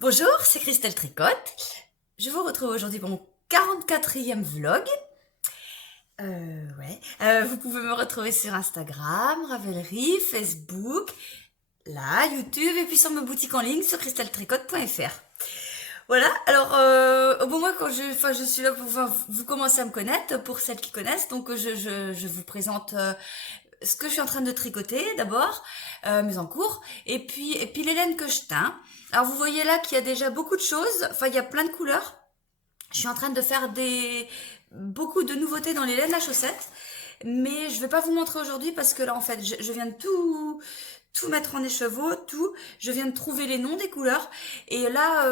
Bonjour, c'est Christelle Tricotte. Je vous retrouve aujourd'hui pour mon 44e vlog. Vous pouvez me retrouver sur Instagram, Ravelry, Facebook, là, YouTube et puis sur ma boutique en ligne sur christelletricotte.fr. Voilà, alors moi je suis là pour vous commencer à me connaître, pour celles qui connaissent, donc je vous présente ce que je suis en train de tricoter d'abord, mes encours, et puis les laines que je teins. Alors vous voyez là qu'il y a déjà beaucoup de choses, enfin il y a plein de couleurs. Je suis en train de faire beaucoup de nouveautés dans les laines à chaussettes, mais je vais pas vous montrer aujourd'hui parce que là en fait je viens de tout mettre en écheveau, tout. Je viens de trouver les noms des couleurs et là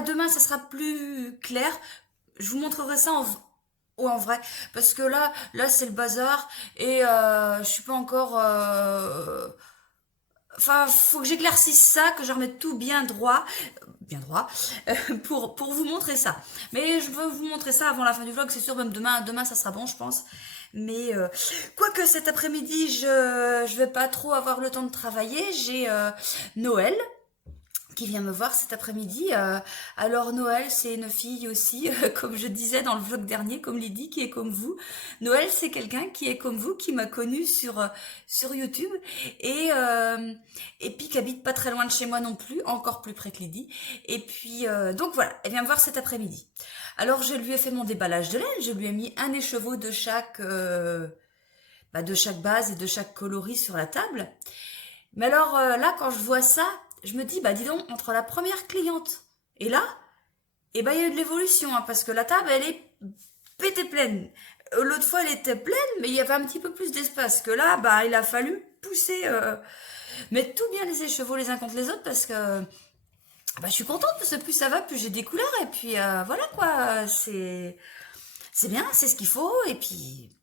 demain ça sera plus clair. Je vous montrerai ça en vrai parce que là c'est le bazar et je suis pas encore enfin, faut que j'éclaircisse ça, que je remette tout bien droit, pour vous montrer ça. Mais je veux vous montrer ça avant la fin du vlog, c'est sûr, même demain ça sera bon, je pense. Mais quoique cet après-midi, je vais pas trop avoir le temps de travailler, j'ai Noël qui vient me voir cet après-midi. Alors Noël, c'est une fille aussi, comme je disais dans le vlog dernier, comme Lydie, qui est comme vous. Noël, c'est quelqu'un qui est comme vous, qui m'a connue sur YouTube et puis qui habite pas très loin de chez moi non plus, encore plus près que Lydie. Et puis donc voilà, elle vient me voir cet après-midi. Alors je lui ai fait mon déballage de laine, je lui ai mis un écheveau de chaque base et de chaque coloris sur la table. Mais alors là, quand je vois ça, je me dis, bah dis donc, entre la première cliente et là, eh ben il y a eu de l'évolution, hein, parce que la table, elle est pétée pleine. L'autre fois, elle était pleine, mais il y avait un petit peu plus d'espace. Que là, bah il a fallu pousser, mettre tout bien les écheveaux les uns contre les autres, parce que bah, je suis contente, parce que plus ça va, plus j'ai des couleurs, et puis voilà quoi, c'est bien, c'est ce qu'il faut, et puis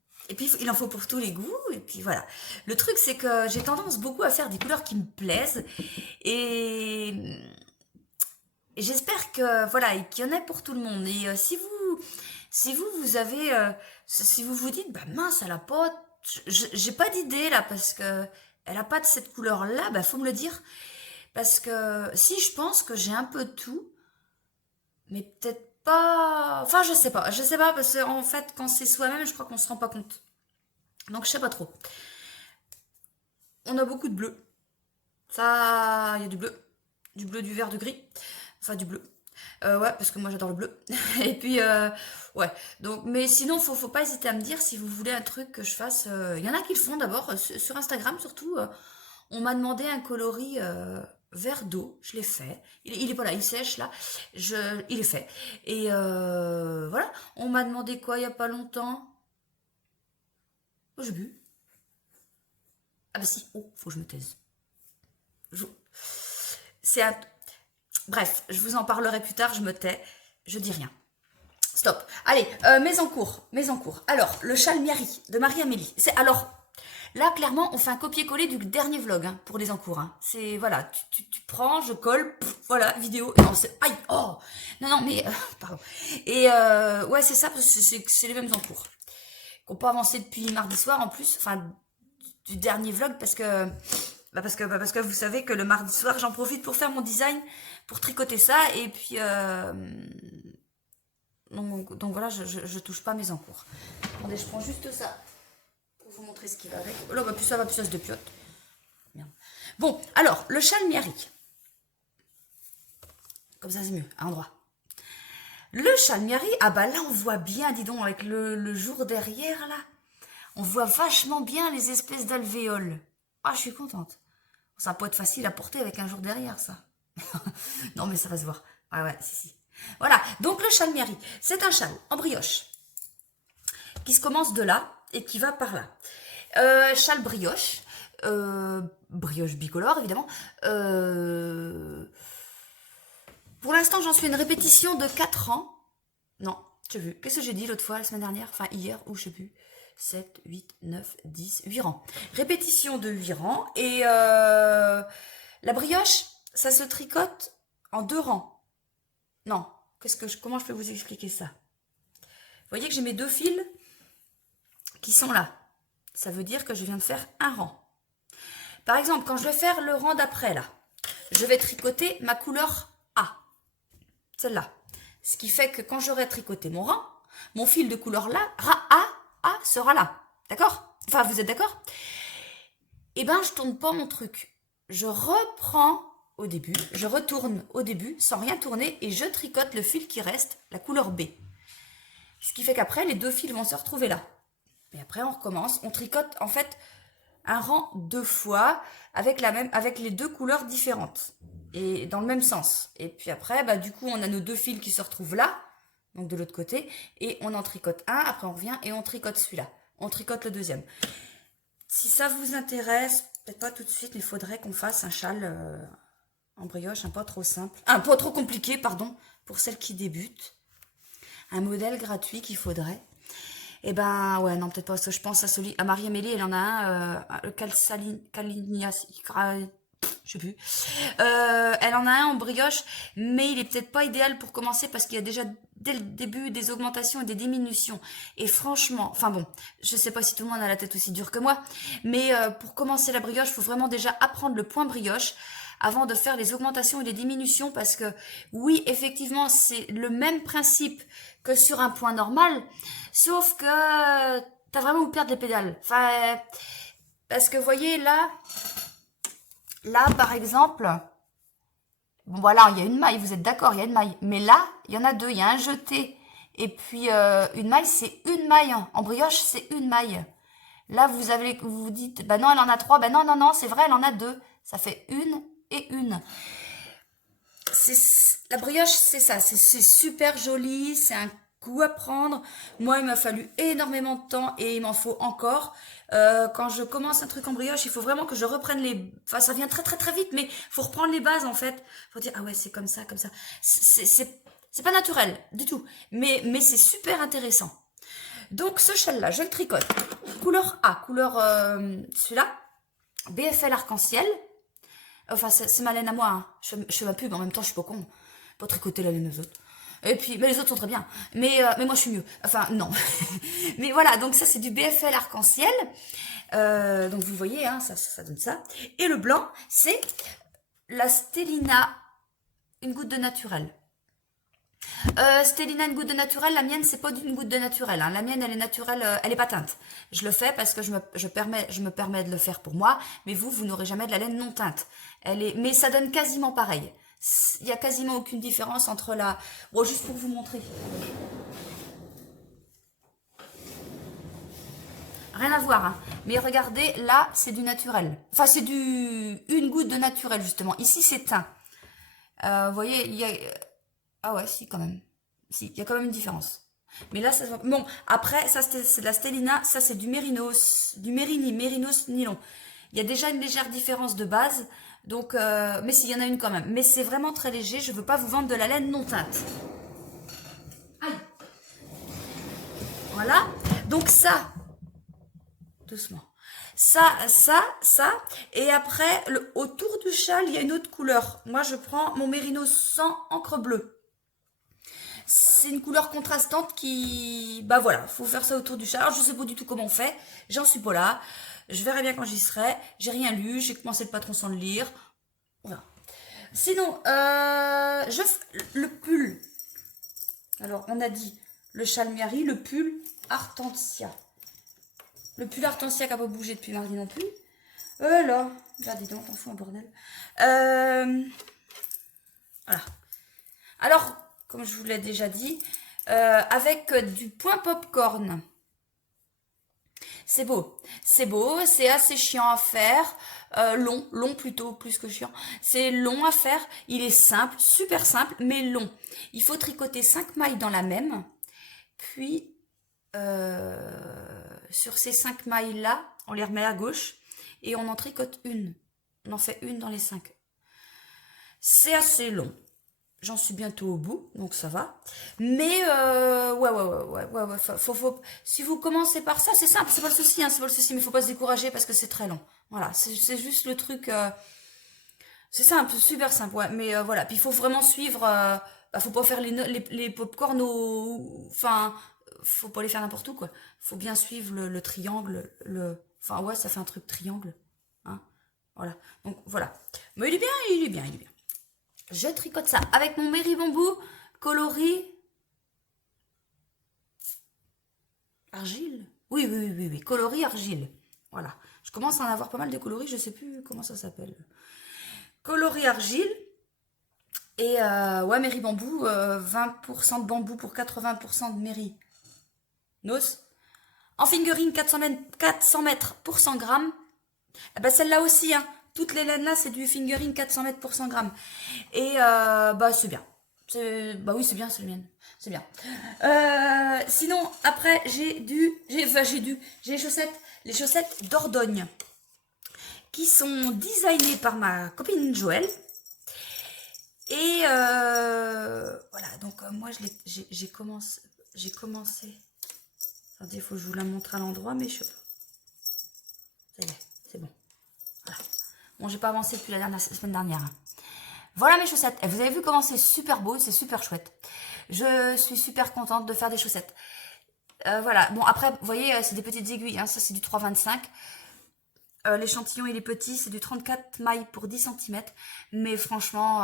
il en faut pour tous les goûts, et puis voilà. Le truc, c'est que j'ai tendance beaucoup à faire des couleurs qui me plaisent, et, et j'espère que voilà, et qu'il y en a pour tout le monde. Et si vous avez, si vous vous dites, bah mince, elle a pas, j'ai pas d'idée là, parce que elle a pas de cette couleur-là, bah faut me le dire. Parce que si je pense que j'ai un peu de tout, mais peut-être pas. Enfin, je sais pas, parce qu'en fait, quand c'est soi-même, je crois qu'on se rend pas compte. Donc, je sais pas trop. On a beaucoup de bleu. Ça, il y a du bleu, du vert, du gris. Enfin, du bleu. Ouais, parce que moi j'adore le bleu. Et puis, ouais. Donc, mais sinon, faut pas hésiter à me dire si vous voulez un truc que je fasse. Il y en a qui le font d'abord, sur Instagram surtout. On m'a demandé un coloris vert d'eau, je l'ai fait. Il est voilà, il sèche là. Il est fait. Et voilà. On m'a demandé quoi il y a pas longtemps. Oh, j'ai bu. Ah bah si. Oh, faut que je me taise. Je- C'est un... Bref, je vous en parlerai plus tard. Je me tais. Je dis rien. Stop. Allez, mes encours. Alors, le châle Miari de Marie-Amélie. Alors, là, clairement, on fait un copier-coller du dernier vlog, hein, pour les encours, hein. C'est, voilà, tu prends, je colle, voilà, vidéo. Non, aïe, oh. Non, mais, pardon. Et, ouais, c'est ça, c'est les mêmes encours. Qu'on peut avancer depuis mardi soir, en plus, enfin, du dernier vlog, parce que vous savez que le mardi soir, j'en profite pour faire mon design, pour tricoter ça, et puis, donc voilà, je touche pas mes encours. Attendez, je prends juste ça pour vous montrer ce qui va avec. Oh là, plus ça se dépiote. Merde. Bon, alors, le châle Miari. Comme ça, c'est mieux, à endroit. Le châle Miari, ah bah là, on voit bien, dis donc, avec le jour derrière, là. On voit vachement bien les espèces d'alvéoles. Ah, je suis contente. Ça peut être facile à porter avec un jour derrière, ça. Non, mais ça va se voir. Ouais, si. Voilà, donc le châle Miari, c'est un châle en brioche qui se commence de là et qui va par là. Châle brioche, brioche bicolore évidemment. Pour l'instant, j'en suis une répétition de 4 ans. Non, j'ai vu. Qu'est-ce que j'ai dit l'autre fois, la semaine dernière? Enfin, hier, ou je sais plus. 7, 8, 9, 10, 8 rangs. Répétition de 8 rangs. Et la brioche, ça se tricote en 2 rangs. Non, comment je peux vous expliquer ça? Vous voyez que j'ai mes 2 fils qui sont là. Ça veut dire que je viens de faire un rang. Par exemple, quand je vais faire le rang d'après, là, je vais tricoter ma couleur A. Celle-là. Ce qui fait que quand j'aurai tricoté mon rang, mon fil de couleur là, A sera là. D'accord? Enfin, vous êtes d'accord? Eh ben, je tourne pas mon truc. Je reprends au début, je retourne au début sans rien tourner et je tricote le fil qui reste, la couleur B. Ce qui fait qu'après, les deux fils vont se retrouver là. Et après, on recommence. On tricote en fait un rang 2 fois avec les deux couleurs différentes et dans le même sens. Et puis après, bah, du coup, on a nos deux fils qui se retrouvent là, donc de l'autre côté, et on en tricote un. Après, on revient et on tricote celui-là. On tricote le deuxième. Si ça vous intéresse, peut-être pas tout de suite, mais il faudrait qu'on fasse un châle en brioche, un peu trop simple, un peu trop compliqué, pardon, pour celles qui débutent. Un modèle gratuit qu'il faudrait. Eh ben, ouais, non, peut-être pas. Je pense à Marie-Amélie, elle en a un, le Calinias, je sais plus. Elle en a un en brioche, mais il est peut-être pas idéal pour commencer parce qu'il y a déjà dès le début des augmentations et des diminutions. Et franchement, enfin bon, je sais pas si tout le monde a la tête aussi dure que moi, mais pour commencer la brioche, il faut vraiment déjà apprendre le point brioche avant de faire les augmentations et les diminutions parce que oui, effectivement, c'est le même principe que sur un point normal, sauf que t'as vraiment où perdre les pédales. Enfin, parce que vous voyez là par exemple, bon voilà, il y a une maille, vous êtes d'accord, il y a une maille, mais là, il y en a deux, il y a un jeté et puis une maille, c'est une maille. En brioche, c'est une maille. Là, vous vous dites, bah non, elle en a trois, bah non, non, non, c'est vrai, elle en a deux. Ça fait une et une. La brioche, c'est ça, c'est super joli, c'est un coup à prendre. Moi, il m'a fallu énormément de temps et il m'en faut encore. Quand je commence un truc en brioche, il faut vraiment que je reprenne les... Enfin, ça vient très très très vite, mais faut reprendre les bases en fait. Faut dire, ah ouais, c'est comme ça, comme ça. C'est pas naturel du tout, mais c'est super intéressant. Donc ce châle-là, je le tricote. Couleur A, couleur celui-là, BFL arc-en-ciel. Enfin, c'est ma laine à moi. Hein. Je fais ma pub, en même temps, je suis pas con. Pas tricoter la laine aux autres. Et puis, mais les autres sont très bien. Mais moi, je suis mieux. Enfin, non. Mais voilà, donc ça, c'est du BFL arc-en-ciel. Donc, vous voyez, hein, ça donne ça. Et le blanc, c'est la Stellina, une goutte de naturel. Stellina, une goutte de naturel, la mienne, c'est pas d'une goutte de naturel. Hein. La mienne, elle est naturelle, elle est pas teinte. Je le fais parce que je me permets de le faire pour moi, mais vous n'aurez jamais de la laine non teinte. Mais ça donne quasiment pareil. Il y a quasiment aucune différence entre la... Bon, juste pour vous montrer. Rien à voir, hein. Mais regardez, là, c'est du naturel. Enfin, c'est une goutte de naturel, justement. Ici, c'est teint. Vous voyez, il y a... Ah ouais, si, quand même. Si, il y a quand même une différence. Mais là, ça se voit. Bon, après, ça, c'est de la Stellina. Ça, c'est du Mérinos. Du Mérinos nylon. Il y a déjà une légère différence de base. Donc, mais s'il y en a une quand même. Mais c'est vraiment très léger. Je veux pas vous vendre de la laine non teinte. Aïe. Voilà. Donc ça, doucement. Ça. Et après, autour du châle, il y a une autre couleur. Moi, je prends mon Mérinos sans encre bleue. C'est une couleur contrastante qui... Bah voilà, faut faire ça autour du châle. Alors, je sais pas du tout comment on fait. J'en suis pas là. Je verrai bien quand j'y serai. J'ai rien lu. J'ai commencé le patron sans le lire. Voilà. Sinon, le pull. Alors, on a dit le châle Miari, le pull Artensia. Le pull Artensia qui n'a pas bougé depuis mardi non plus. Là, dis donc, t'en fous un bordel. Voilà. Alors, comme je vous l'ai déjà dit, avec du point popcorn. C'est beau, c'est assez chiant à faire, long plutôt, plus que chiant. C'est long à faire, il est simple, super simple, mais long. Il faut tricoter 5 mailles dans la même, puis sur ces 5 mailles-là, on les remet à gauche, et on en tricote une. On en fait une dans les 5. C'est assez long. J'en suis bientôt au bout, donc ça va. Mais ouais. Si vous commencez par ça, c'est simple, c'est pas le souci, hein, c'est pas le souci, mais il faut pas se décourager parce que c'est très long. Voilà, c'est juste le truc. C'est simple, super simple, ouais. Mais voilà, puis il faut vraiment suivre. Faut pas faire les pop-corn enfin, faut pas les faire n'importe où, quoi. Faut bien suivre le triangle, Enfin, ouais, ça fait un truc triangle, hein. Voilà. Donc voilà. Mais il est bien. Je tricote ça avec mon Mary Bambou coloris argile. Oui, oui, oui, oui, oui, coloris argile. Voilà. Je commence à en avoir pas mal de coloris, je sais plus comment ça s'appelle. Coloris argile. Et ouais, Mary Bambou, 20% de bambou pour 80% de Mary Nos. En fingering, 400 mètres pour 100 grammes. Eh ben, celle-là aussi, hein. Toutes les laines là, c'est du fingering 400 mètres pour 100 grammes. Et bah, c'est bien. Bah oui, c'est bien, c'est le mien. C'est bien. Sinon, après, j'ai les chaussettes d'Ordogne, qui sont designées par ma copine Joëlle. Et voilà, donc moi, j'ai commencé. Attendez, il faut que je vous la montre à l'endroit, mais je sais pas. Ça y est, c'est bon. Voilà. Bon, j'ai pas avancé depuis la semaine dernière. Voilà mes chaussettes. Et vous avez vu comment c'est super beau, c'est super chouette. Je suis super contente de faire des chaussettes. Voilà. Bon, après, vous voyez, c'est des petites aiguilles. Hein. Ça, c'est du 3,25. L'échantillon, il est petit. C'est du 34 mailles pour 10 cm. Mais franchement,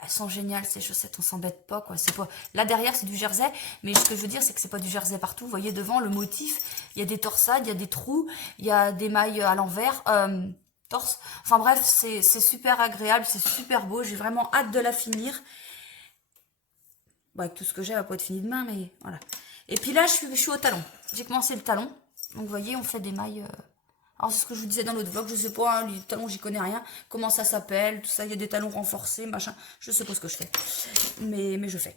elles sont géniales, ces chaussettes. On s'embête pas, quoi. C'est pas... Là, derrière, c'est du jersey. Mais ce que je veux dire, c'est que c'est pas du jersey partout. Vous voyez, devant, le motif, il y a des torsades, il y a des trous, il y a des mailles à l'envers. Torse. Enfin bref, c'est super agréable, c'est super beau. J'ai vraiment hâte de la finir. Bon, avec tout ce que j'ai, elle va pas être fini demain, mais voilà. Et puis là, je suis au talon. J'ai commencé le talon. Donc vous voyez, on fait des mailles. Alors c'est ce que je vous disais dans l'autre vlog. Je sais pas, hein, les talons, j'y connais rien. Comment ça s'appelle, tout ça. Il y a des talons renforcés, machin. Je sais pas ce que je fais. Mais je fais.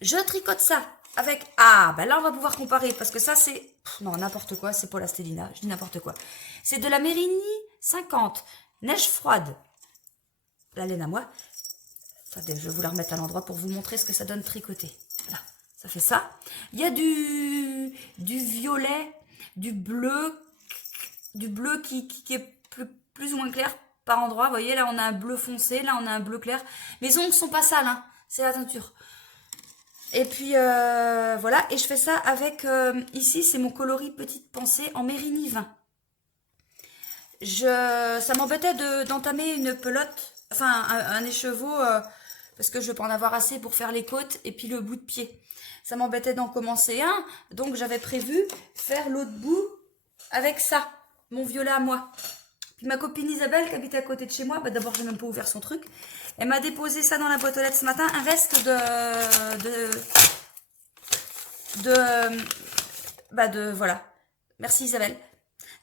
Je tricote ça avec... Ah, ben là, on va pouvoir comparer. Parce que ça, c'est... Non, n'importe quoi. C'est pas la Stélina. Je dis n'importe quoi. C'est de la Mérigny 50. Neige froide. La laine à moi. Attendez, je vais vous la remettre à l'endroit pour vous montrer ce que ça donne tricoté. Voilà, ça fait ça. Il y a du violet, du bleu qui est plus ou moins clair par endroit. Vous voyez, là, on a un bleu foncé, là, on a un bleu clair. Mes ongles sont pas sales, hein. C'est la teinture. Et puis, voilà. Et je fais ça avec, ici, c'est mon coloris Petite Pensée en Mérigny 20. Ça m'embêtait d'entamer une pelote, enfin, un écheveau, parce que je ne vais pas en avoir assez pour faire les côtes et puis le bout de pied. Ça m'embêtait d'en commencer un, donc j'avais prévu faire l'autre bout avec ça, mon violet à moi. Puis ma copine Isabelle, qui habite à côté de chez moi, bah d'abord j'ai même pas ouvert son truc, elle m'a déposé ça dans la boîte aux lettres ce matin, un reste voilà. Merci Isabelle.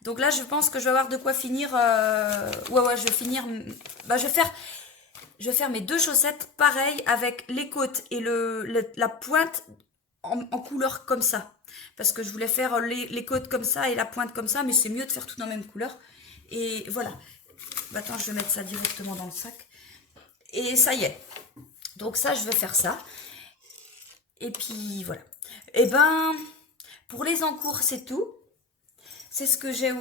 Donc là, je pense que je vais avoir de quoi finir. Ouais, je vais finir. Bah, je vais faire mes deux chaussettes pareil avec les côtes et la pointe en couleur comme ça. Parce que je voulais faire les côtes comme ça et la pointe comme ça, mais c'est mieux de faire tout dans la même couleur. Et voilà. Bah, attends, je vais mettre ça directement dans le sac. Et ça y est. Donc ça, je vais faire ça. Et puis voilà. Et ben, pour les encours, c'est tout. C'est ce que j'ai.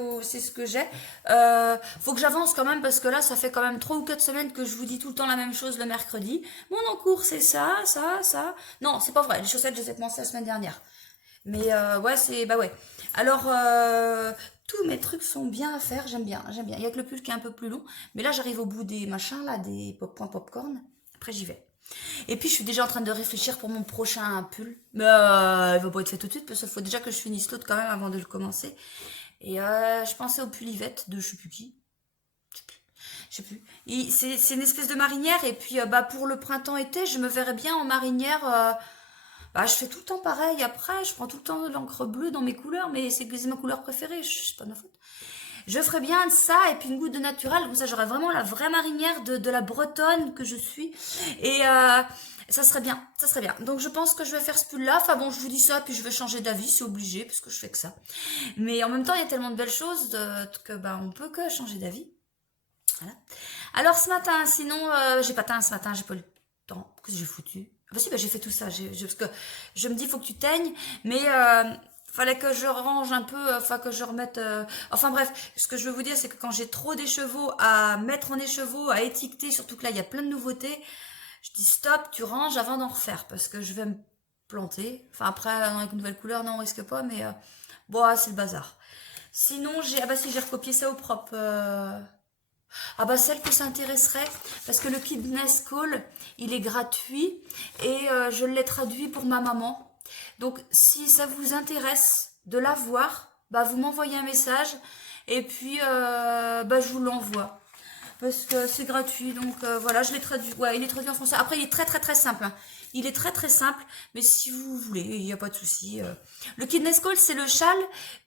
Faut que j'avance quand même parce que là, ça fait quand même 3 ou 4 semaines que je vous dis tout le temps la même chose le mercredi. Mon encours, c'est ça. Non, c'est pas vrai. Les chaussettes, je les ai commencées la semaine dernière. Mais ouais, c'est... Bah ouais. Alors, tous mes trucs sont bien à faire. J'aime bien. Il y a que le pull qui est un peu plus long. Mais là, j'arrive au bout des machins, là, des points popcorn. Après, j'y vais. Et puis, je suis déjà en train de réfléchir pour mon prochain pull. Mais il va pas être fait tout de suite parce qu'il faut déjà que je finisse l'autre quand même avant de le commencer. Et je pensais au pull Yvette de je sais plus qui. Je sais plus. C'est une espèce de marinière. Et puis bah, pour le printemps-été, je me verrais bien en marinière. Bah, je fais tout le temps pareil. Après, je prends tout le temps de l'encre bleue dans mes couleurs. Mais c'est ma couleur préférée. C'est pas de ma faute. Je ferais bien ça et puis une goutte de naturel. Comme ça, j'aurais vraiment la vraie marinière de la Bretonne que je suis. Et ça serait bien. Ça serait bien. Donc, je pense que je vais faire ce pull-là. Enfin bon, je vous dis ça, puis je vais changer d'avis. C'est obligé, parce que je fais que ça. Mais en même temps, il y a tellement de belles choses que bah, on peut que changer d'avis. Voilà. Alors, ce matin, sinon, j'ai pas teint ce matin. J'ai pas eu le temps. Qu'est-ce que j'ai foutu? Bah si, bah, j'ai fait tout ça. Parce que je me dis, il faut que tu teignes. Mais... fallait que je range un peu, enfin que je remette... Enfin bref, ce que je veux vous dire, c'est que quand j'ai trop d'écheveaux à mettre en écheveau, à étiqueter, surtout que là, il y a plein de nouveautés, je dis stop, tu ranges avant d'en refaire, parce que je vais me planter. Enfin après, avec une nouvelle couleur, non, on risque pas, mais bon, c'est le bazar. Sinon, j'ai... Ah bah si, j'ai recopié ça au propre. Ah bah celle que ça intéresserait, parce que le Kidness Call, il est gratuit et je l'ai traduit pour ma maman. Donc si ça vous intéresse de la voir, bah vous m'envoyez un message et puis bah je vous l'envoie. Parce que c'est gratuit, donc voilà, je l'ai traduit. Ouais, il est traduit en français. Après, il est très simple, hein. Il est très simple, mais si vous voulez, il n'y a pas de souci. Le Kidness Call, c'est le châle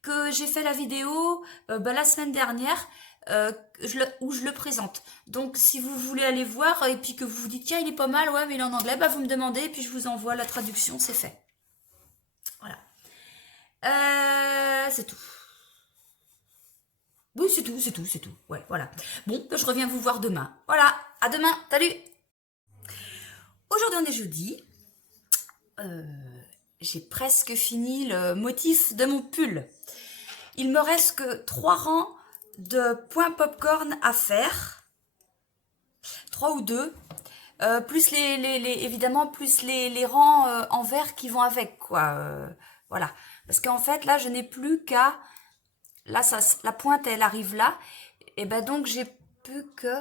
que j'ai fait la vidéo bah, la semaine dernière où je le présente. Donc, si vous voulez aller voir et puis que vous vous dites, tiens, il est pas mal, ouais, mais il est en anglais, bah, vous me demandez et puis je vous envoie la traduction, c'est fait. Voilà. C'est tout. Oui, c'est tout. Ouais, voilà. Bon, je reviens vous voir demain. Voilà, à demain. Salut! Aujourd'hui, on est jeudi. J'ai presque fini le motif de mon pull. Il me reste que 3 rangs de points popcorn à faire. 3 ou 2. Plus évidemment, plus les rangs en vert qui vont avec, quoi. Voilà. Parce qu'en fait, là, je n'ai plus qu'à... Là, la pointe, elle arrive là. Et ben donc, j'ai plus que...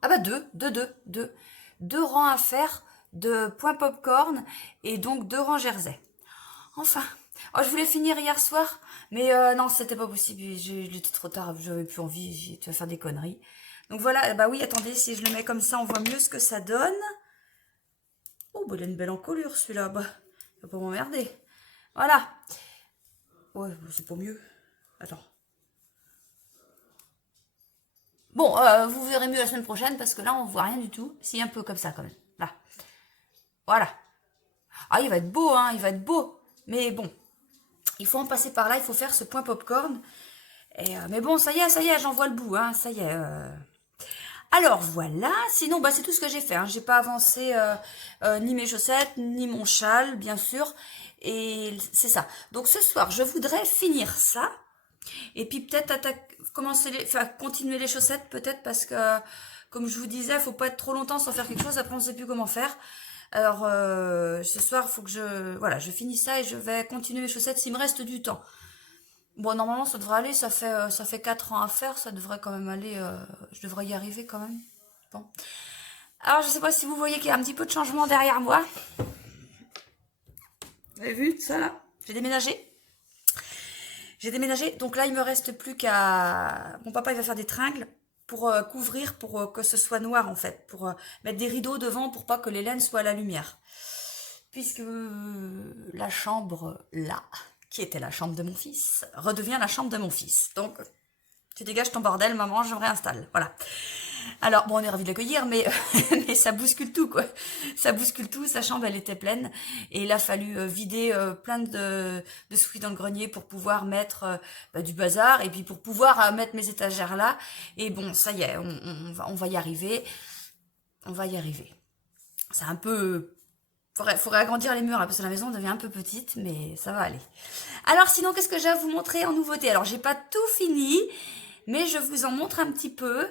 Ah bah deux rangs à faire de points popcorn et donc 2 rangs jersey. Enfin, oh, je voulais finir hier soir, mais non, c'était pas possible. Il était trop tard, j'avais plus envie, tu vas faire des conneries. Donc voilà, bah oui, attendez, si je le mets comme ça, on voit mieux ce que ça donne. Oh, bah il a une belle encolure celui-là, bah, il va pas m'emmerder. Voilà. Ouais, c'est pas mieux. Attends. Bon, vous verrez mieux la semaine prochaine parce que là, on voit rien du tout. Si, un peu comme ça quand même. Là. Voilà. Ah, il va être beau, hein, il va être beau. Mais bon, il faut en passer par là, il faut faire ce point popcorn. Et, mais bon, ça y est, j'en vois le bout, hein, ça y est. Alors voilà, sinon bah, c'est tout ce que j'ai fait, hein. J'ai pas avancé ni mes chaussettes, ni mon châle, bien sûr. Et c'est ça. Donc ce soir, je voudrais finir ça. Et puis peut-être continuer les chaussettes, peut-être parce que, comme je vous disais, il faut pas être trop longtemps sans faire quelque chose, après on ne sait plus comment faire. Alors ce soir, il faut que je finisse ça et je vais continuer mes chaussettes s'il me reste du temps. Bon, normalement, ça devrait aller, ça fait 4 ans à faire, ça devrait quand même aller, je devrais y arriver quand même. Bon. Alors, je sais pas si vous voyez qu'il y a un petit peu de changement derrière moi. Vous avez vu ça là? J'ai déménagé. Donc là, il me reste plus qu'à... Mon papa, il va faire des tringles pour couvrir, pour que ce soit noir en fait, pour mettre des rideaux devant pour pas que les laines soient à la lumière. Puisque la chambre là, qui était la chambre de mon fils, redevient la chambre de mon fils. Donc, tu dégages ton bordel, maman, je me réinstalle. Voilà. Alors, bon, on est ravis de l'accueillir, mais, mais ça bouscule tout, quoi. Ça bouscule tout, sa chambre, elle était pleine. Et il a fallu vider plein de fruits dans le grenier pour pouvoir mettre du bazar et puis pour pouvoir mettre mes étagères là. Et bon, ça y est, on va y arriver. On va y arriver. C'est un peu... Faudrait agrandir les murs, là, parce que la maison devient un peu petite, mais ça va aller. Alors, sinon, qu'est-ce que j'ai à vous montrer en nouveauté? Alors, j'ai pas tout fini, mais je vous en montre un petit peu.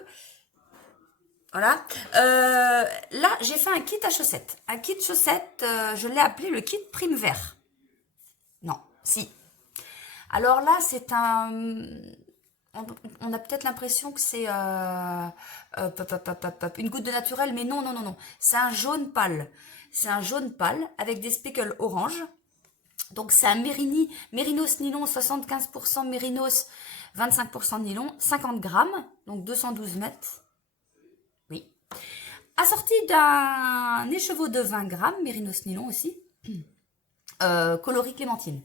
Voilà. Là, j'ai fait un kit à chaussettes. Un kit chaussettes, je l'ai appelé le kit prime vert. Non, si. Alors là, c'est un... On a peut-être l'impression que c'est une goutte de naturel, mais non, non, non, non. C'est un jaune pâle. C'est un jaune pâle avec des speckles orange. Donc c'est un mérinos nylon 75% mérinos, 25% nylon, 50 grammes, donc 212 mètres. Oui. Assorti d'un écheveau de 20 grammes, mérinos nylon aussi, coloris clémentine.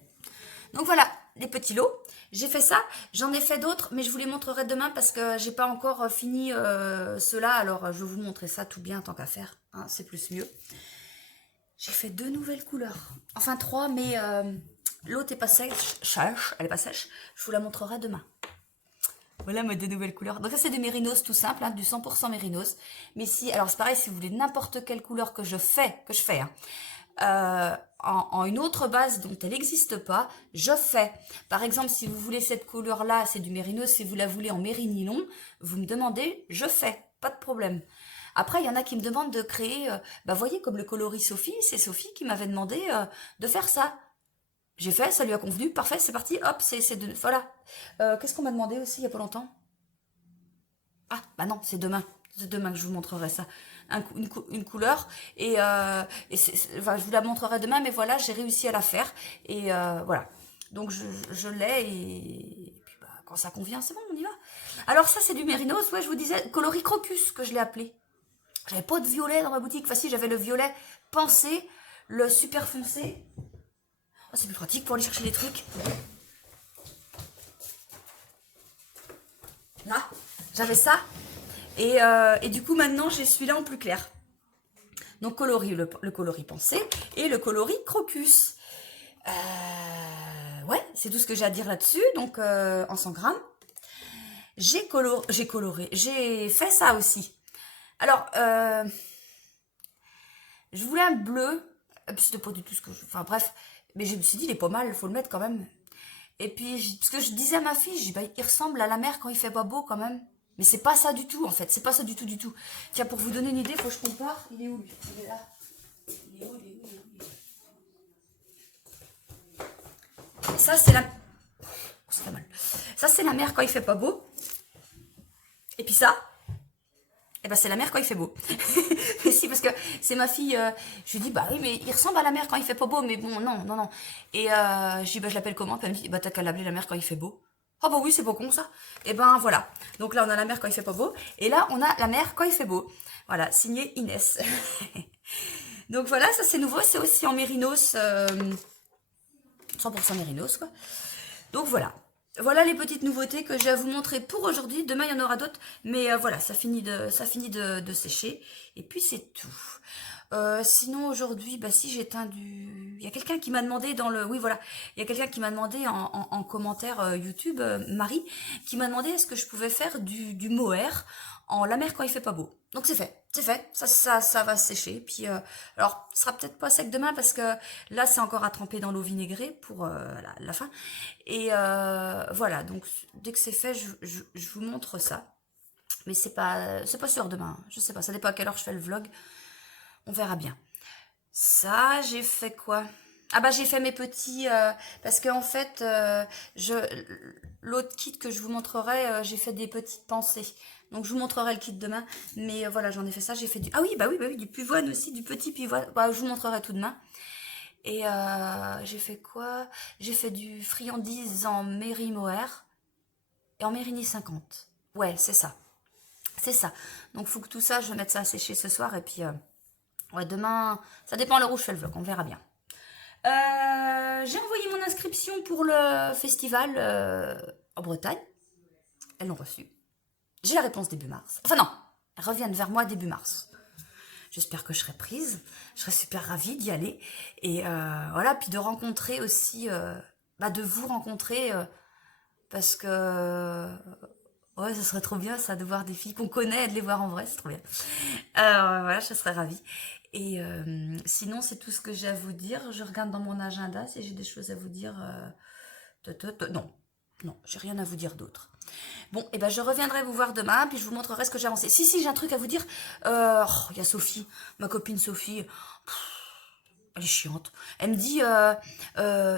Donc voilà, les petits lots. J'ai fait ça, j'en ai fait d'autres, mais je vous les montrerai demain parce que j'ai pas encore fini ceux-là. Alors je vais vous montrer ça tout bien tant qu'à faire, hein, c'est plus mieux. J'ai fait 2 nouvelles couleurs, enfin 3, mais l'autre est pas sèche, elle est pas sèche. Je vous la montrerai demain. Voilà mes 2 nouvelles couleurs. Donc ça c'est des mérinos tout simple, hein, du 100% mérinos. Mais si, alors c'est pareil, si vous voulez n'importe quelle couleur que je fais, hein, en une autre base dont elle n'existe pas, je fais. Par exemple, si vous voulez cette couleur-là, c'est du mérinos. Si vous la voulez en mérinylon, vous me demandez, je fais. Pas de problème. Après, il y en a qui me demandent de créer, voyez, comme le coloris Sophie, c'est Sophie qui m'avait demandé de faire ça. J'ai fait, ça lui a convenu, parfait, c'est parti, hop, voilà. Qu'est-ce qu'on m'a demandé aussi il y a pas longtemps? Ah, bah non, c'est demain. C'est demain que je vous montrerai ça. Une couleur. Enfin, je vous la montrerai demain, mais voilà, j'ai réussi à la faire. Et voilà. Donc, je l'ai et puis, bah, quand ça convient, c'est bon, on y va. Alors, ça, c'est du mérinos. Ouais, je vous disais, coloris crocus, que je l'ai appelé. J'avais pas de violet dans ma boutique. Enfin, si, j'avais le violet pensé, le super foncé. Oh, c'est plus pratique pour aller chercher les trucs. Là, j'avais ça. Et du coup, maintenant, j'ai celui-là en plus clair. Donc, le coloris pensé et le coloris crocus. Ouais, c'est tout ce que j'ai à dire là-dessus. Donc, en 100 grammes. J'ai fait ça aussi. Alors, je voulais un bleu. C'était pas du tout ce que je... Enfin, bref. Mais je me suis dit, il est pas mal, il faut le mettre quand même. Et puis, parce que je disais à ma fille, je dis, bah, il ressemble à la mer quand il fait pas beau quand même. Mais c'est pas ça du tout, en fait. C'est pas ça du tout, du tout. Tiens, pour vous donner une idée, faut que je compare. Il est où, lui? Il est là. Il est où, il est où, il est où? Ça, c'est la... Oh, ça fait mal. Ça, c'est la mer quand il fait pas beau. Et puis ça, eh ben, c'est la mer quand il fait beau. Mais si, parce que c'est ma fille, je lui dis, bah oui, mais il ressemble à la mer quand il fait pas beau, mais bon, non, non, non. Et je dis, bah je l'appelle comment? Puis elle me dit, bah t'as qu'à l'appeler la mer quand il fait beau. Ah bah oui, c'est pas con ça. Et ben voilà. Donc là, on a la mer quand il fait pas beau. Et là, on a la mer quand il fait beau. Voilà, signé Inès. Donc voilà, ça c'est nouveau. C'est aussi en mérinos, 100% mérinos, quoi. Donc voilà. Voilà les petites nouveautés que j'ai à vous montrer pour aujourd'hui. Demain, il y en aura d'autres. Mais voilà, ça finit de sécher. Et puis, c'est tout. Sinon, aujourd'hui, bah, si j'éteins du... Il y a quelqu'un qui m'a demandé dans le... Oui, voilà. Il y a quelqu'un qui m'a demandé en commentaire YouTube, Marie, qui m'a demandé est-ce que je pouvais faire du mohair en la mer quand il fait pas beau. Donc, c'est fait. C'est fait. Ça va sécher. Puis, alors, ce sera peut-être pas sec demain parce que là, c'est encore à tremper dans l'eau vinaigrée pour la fin. Et voilà, donc dès que c'est fait, je vous montre ça. Mais c'est pas sûr demain. Je sais pas, ça dépend à quelle heure je fais le vlog. On verra bien. Ça, j'ai fait quoi? Ah bah j'ai fait mes petits parce que en fait l'autre kit que je vous montrerai, j'ai fait des petites pensées. Donc je vous montrerai le kit demain, mais voilà, j'en ai fait ça, j'ai fait du ah oui, bah oui, du pivoine aussi, du petit pivoine. Bah, je vous montrerai tout demain. Et j'ai fait quoi? J'ai fait du friandise en Mairie Mohair et en Mérigny 50. Ouais, c'est ça. C'est ça. Donc, faut que tout ça, je mette ça à sécher ce soir. Et puis, ouais, demain, ça dépend l'heure où je fais le vlog. On verra bien. J'ai envoyé mon inscription pour le festival en Bretagne. Elles l'ont reçu. J'ai la réponse début mars. Enfin non, elles reviennent vers moi début mars. J'espère que je serai prise. Je serai super ravie d'y aller. Et voilà, puis de rencontrer aussi, bah de vous rencontrer, parce que ouais, ce serait trop bien ça, de voir des filles qu'on connaît et de les voir en vrai, c'est trop bien. Alors voilà, je serais ravie. Et sinon, c'est tout ce que j'ai à vous dire. Je regarde dans mon agenda si j'ai des choses à vous dire. Non, non, j'ai rien à vous dire d'autre. Bon, et ben je reviendrai vous voir demain, puis je vous montrerai ce que j'ai avancé. Si, j'ai un truc à vous dire. Il y a Sophie, ma copine Sophie. Elle est chiante. Elle me dit,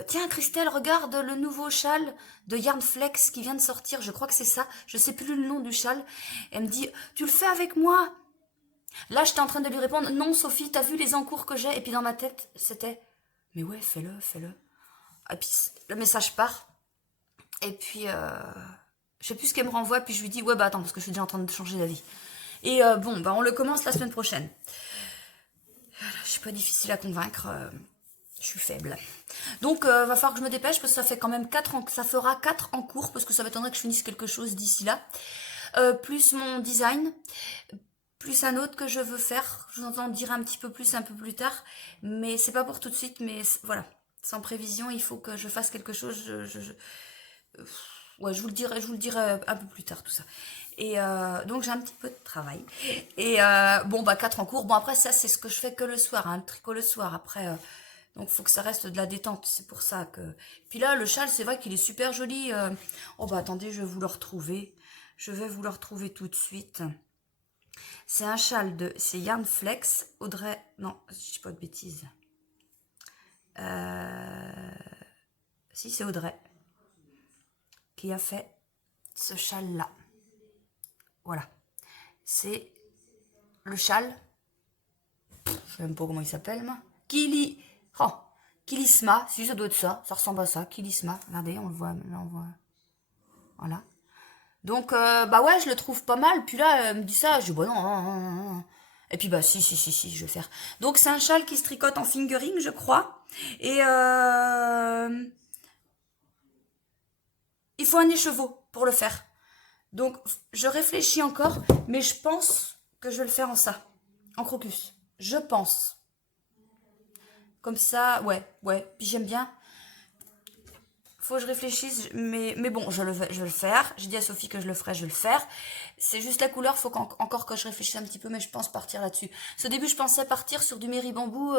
tiens Christelle, regarde le nouveau châle de Yarnflex qui vient de sortir. Je crois que c'est ça. Je sais plus le nom du châle. Elle me dit, tu le fais avec moi? Là, j'étais en train de lui répondre, non Sophie, t'as vu les encours que j'ai? Et puis dans ma tête, c'était, mais ouais, fais-le, fais-le. Et puis le message part. Et puis, je sais plus ce qu'elle me renvoie. Puis je lui dis, ouais, bah attends, parce que je suis déjà en train de changer d'avis. Et bon, bah on le commence la semaine prochaine. Voilà, je suis pas difficile à convaincre. Je suis faible. Donc, va falloir que je me dépêche parce que ça fait quand même 4 ans, ça fera 4 en cours parce que ça m'étonnerait que je finisse quelque chose d'ici là. Plus mon design, plus un autre que je veux faire. Je vous en dirai un petit peu plus un peu plus tard, mais c'est pas pour tout de suite. Mais voilà, sans prévision, il faut que je fasse quelque chose. Ouais, je vous le dirai un peu plus tard tout ça. Et donc j'ai un petit peu de travail. Et bon bah 4 en cours. Bon après ça c'est ce que je fais que le soir, hein, le tricot le soir. Après donc faut que ça reste de la détente. C'est pour ça que. Puis là le châle c'est vrai qu'il est super joli. Oh bah attendez, je vais vous le retrouver. Je vais vous le retrouver tout de suite. C'est un châle c'est Yarnflex, Audrey. Non, je dis pas de bêtises. Si c'est Audrey qui a fait ce châle là. Voilà. c'est le châle. Je sais même pas comment il s'appelle, moi. Kili... Oh, Kilisma, si ça doit être ça. Ça ressemble à ça, Kilisma. Regardez, on le voit, là on voit. Voilà. Donc, bah ouais, je le trouve pas mal. Puis là, elle me dit ça, je dis, bah non, non, non, non, non. Et puis, bah si, je vais faire. Donc, c'est un châle qui se tricote en fingering, je crois. Et il faut un écheveau pour le faire. Donc, je réfléchis encore, mais je pense que je vais le faire en ça, en crocus. Je pense. Comme ça, ouais. Puis j'aime bien. Faut que je réfléchisse, mais bon, je vais le faire. J'ai dit à Sophie que je le ferais, je vais le faire. C'est juste la couleur, faut encore que je réfléchisse un petit peu, mais je pense partir là-dessus. Au début, je pensais partir sur du méribambou,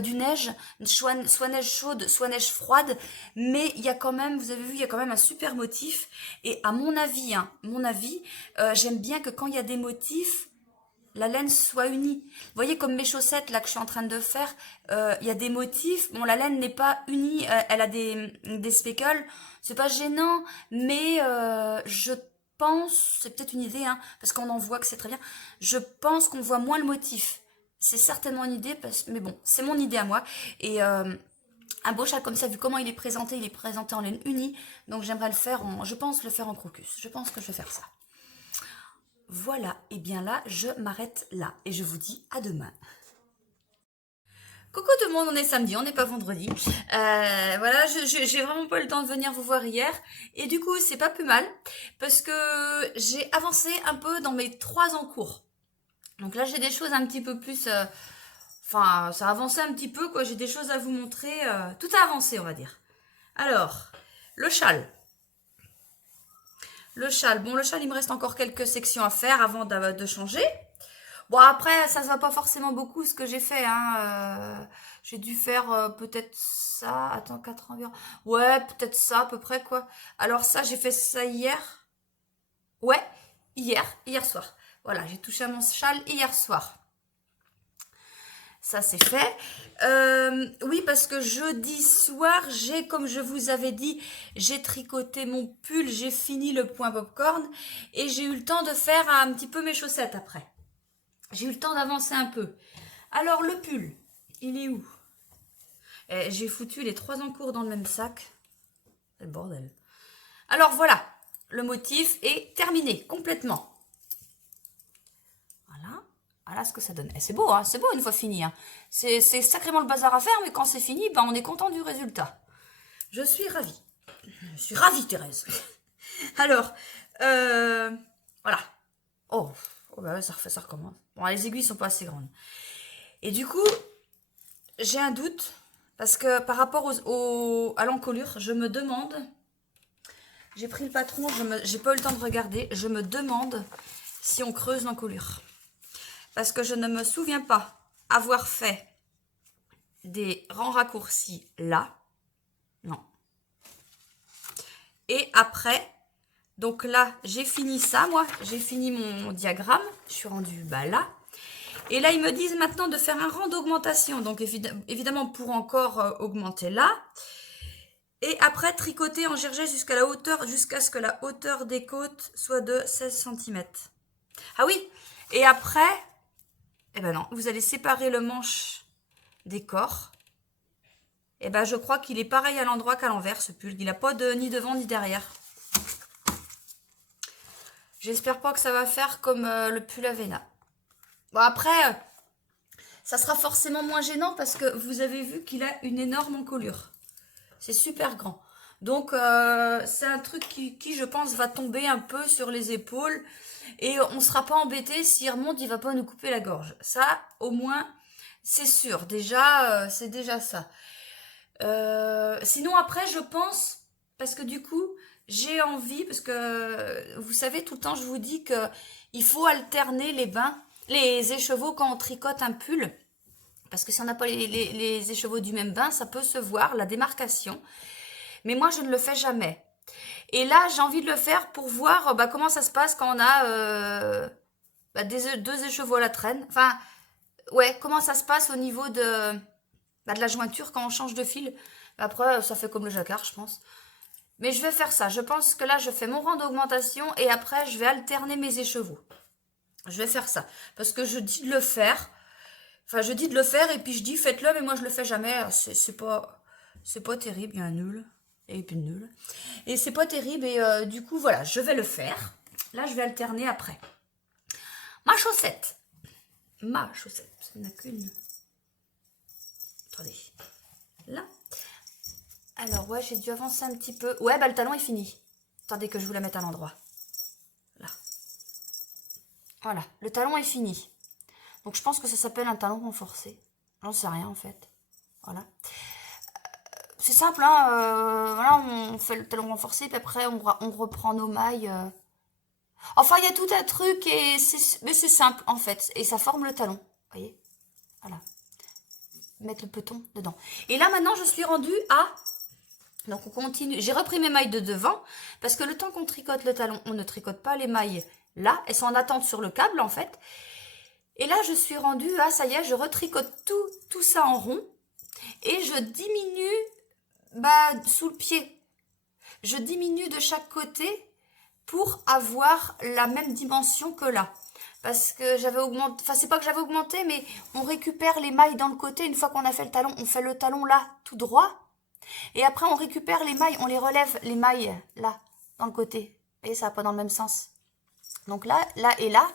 du neige, soit neige chaude, soit neige froide, mais il y a quand même, vous avez vu, il y a quand même un super motif. Et à mon avis, j'aime bien que quand il y a des motifs, la laine soit unie. Vous voyez comme mes chaussettes là que je suis en train de faire, il y a des motifs. Bon, la laine n'est pas unie, elle a des speckles. C'est pas gênant, mais je pense, c'est peut-être une idée, hein, parce qu'on en voit que c'est très bien. Je pense qu'on voit moins le motif. C'est certainement une idée, mais bon, c'est mon idée à moi. Et un beau châle comme ça, vu comment il est présenté en laine unie. Donc j'aimerais le faire je pense le faire en crocus. Je pense que je vais faire ça. Voilà, et bien là, je m'arrête là et je vous dis à demain. Coucou tout le monde, on est samedi, on n'est pas vendredi. Voilà, j'ai vraiment pas eu le temps de venir vous voir hier. Et du coup, c'est pas plus mal parce que j'ai avancé un peu dans mes 3 en cours. Donc là, j'ai des choses un petit peu plus... Enfin, ça a avancé un petit peu, quoi. J'ai des choses à vous montrer. Tout a avancé, on va dire. Alors, le châle. Le châle, il me reste encore quelques sections à faire avant de changer. Bon, après, ça se voit pas forcément beaucoup ce que j'ai fait, hein. J'ai dû faire peut-être ça. Attends, 4 environ. Ouais, peut-être ça à peu près, quoi. Alors ça, j'ai fait ça hier. Ouais, hier soir. Voilà, j'ai touché à mon châle hier soir. Ça, c'est fait. Oui, parce que jeudi soir, comme je vous avais dit, j'ai tricoté mon pull, j'ai fini le point popcorn et j'ai eu le temps de faire un petit peu mes chaussettes après. J'ai eu le temps d'avancer un peu. Alors, le pull, il est où? J'ai foutu les 3 encours dans le même sac. C'est le bordel. Alors, voilà. Le motif est terminé complètement. Voilà ce que ça donne. Et c'est beau, hein, c'est beau une fois fini. Hein. C'est sacrément le bazar à faire, mais quand c'est fini, ben, on est content du résultat. Je suis ravie. Je suis ravie, Thérèse. Alors, voilà. Oh bah ça recommence. Bon, les aiguilles sont pas assez grandes. Et du coup, j'ai un doute, parce que par rapport à l'encolure, je me demande... J'ai pris le patron, j'ai pas eu le temps de regarder. Je me demande si on creuse l'encolure. Parce que je ne me souviens pas avoir fait des rangs raccourcis là. Non. Et après, donc là, j'ai fini ça, moi. J'ai fini mon diagramme. Je suis rendue là. Et là, ils me disent maintenant de faire un rang d'augmentation. Donc, évidemment, pour encore augmenter là. Et après, tricoter en gergelet jusqu'à ce que la hauteur des côtes soit de 16 cm. Ah oui, et après... Eh ben non, vous allez séparer le manche des corps. Eh ben je crois qu'il est pareil à l'endroit qu'à l'envers, ce pull. Il n'a pas ni devant ni derrière. J'espère pas que ça va faire comme le pull Avena. Bon après, ça sera forcément moins gênant parce que vous avez vu qu'il a une énorme encolure. C'est super grand. Donc c'est un truc qui, je pense, va tomber un peu sur les épaules. Et on ne sera pas embêté s'il remonte, il ne va pas nous couper la gorge. Ça, au moins, c'est sûr. Déjà, c'est déjà ça. Sinon, après, je pense, parce que du coup, j'ai envie, parce que vous savez, tout le temps, je vous dis qu'il faut alterner les écheveaux quand on tricote un pull. Parce que si on n'a pas les écheveaux du même bain, ça peut se voir, la démarcation. Mais moi, je ne le fais jamais. Et là, j'ai envie de le faire pour voir comment ça se passe quand on a 2 écheveaux à la traîne. Enfin, ouais, comment ça se passe au niveau de la jointure quand on change de fil. Après, ça fait comme le jacquard, je pense. Mais je vais faire ça. Je pense que là, je fais mon rang d'augmentation et après, je vais alterner mes écheveaux. Je vais faire ça. Parce que je dis de le faire. Enfin, je dis de le faire et puis je dis faites-le, mais moi je le fais jamais. C'est pas terrible, il y a un nul. Et puis nul. Et c'est pas terrible et du coup, voilà, je vais le faire. Là, je vais alterner après. Ma chaussette. Ma chaussette. Ça n'a qu'une. Attendez. Là. Alors, ouais, j'ai dû avancer un petit peu. Ouais, bah le talon est fini. Attendez que je vous la mette à l'endroit. Là. Voilà, le talon est fini. Donc, je pense que ça s'appelle un talon renforcé. J'en sais rien, en fait. Voilà. C'est simple, hein. Voilà, on fait le talon renforcé, puis après, on reprend nos mailles. Enfin, il y a tout un truc, mais c'est simple, en fait. Et ça forme le talon. Vous voyez? Voilà. Mettre le peton dedans. Et là, maintenant, je suis rendue à... Donc, on continue. J'ai repris mes mailles de devant, parce que le temps qu'on tricote le talon, on ne tricote pas les mailles là. Elles sont en attente sur le câble, en fait. Et là, je suis rendue à... Ça y est, je retricote tout ça en rond. Et je diminue sous le pied. Je diminue de chaque côté pour avoir la même dimension que là. Parce que j'avais augmenté, enfin c'est pas que j'avais augmenté, mais on récupère les mailles dans le côté. Une fois qu'on a fait le talon, on fait le talon là, tout droit. Et après on récupère les mailles, on les relève, les mailles là, dans le côté. Et ça va pas dans le même sens. Donc là, là et là.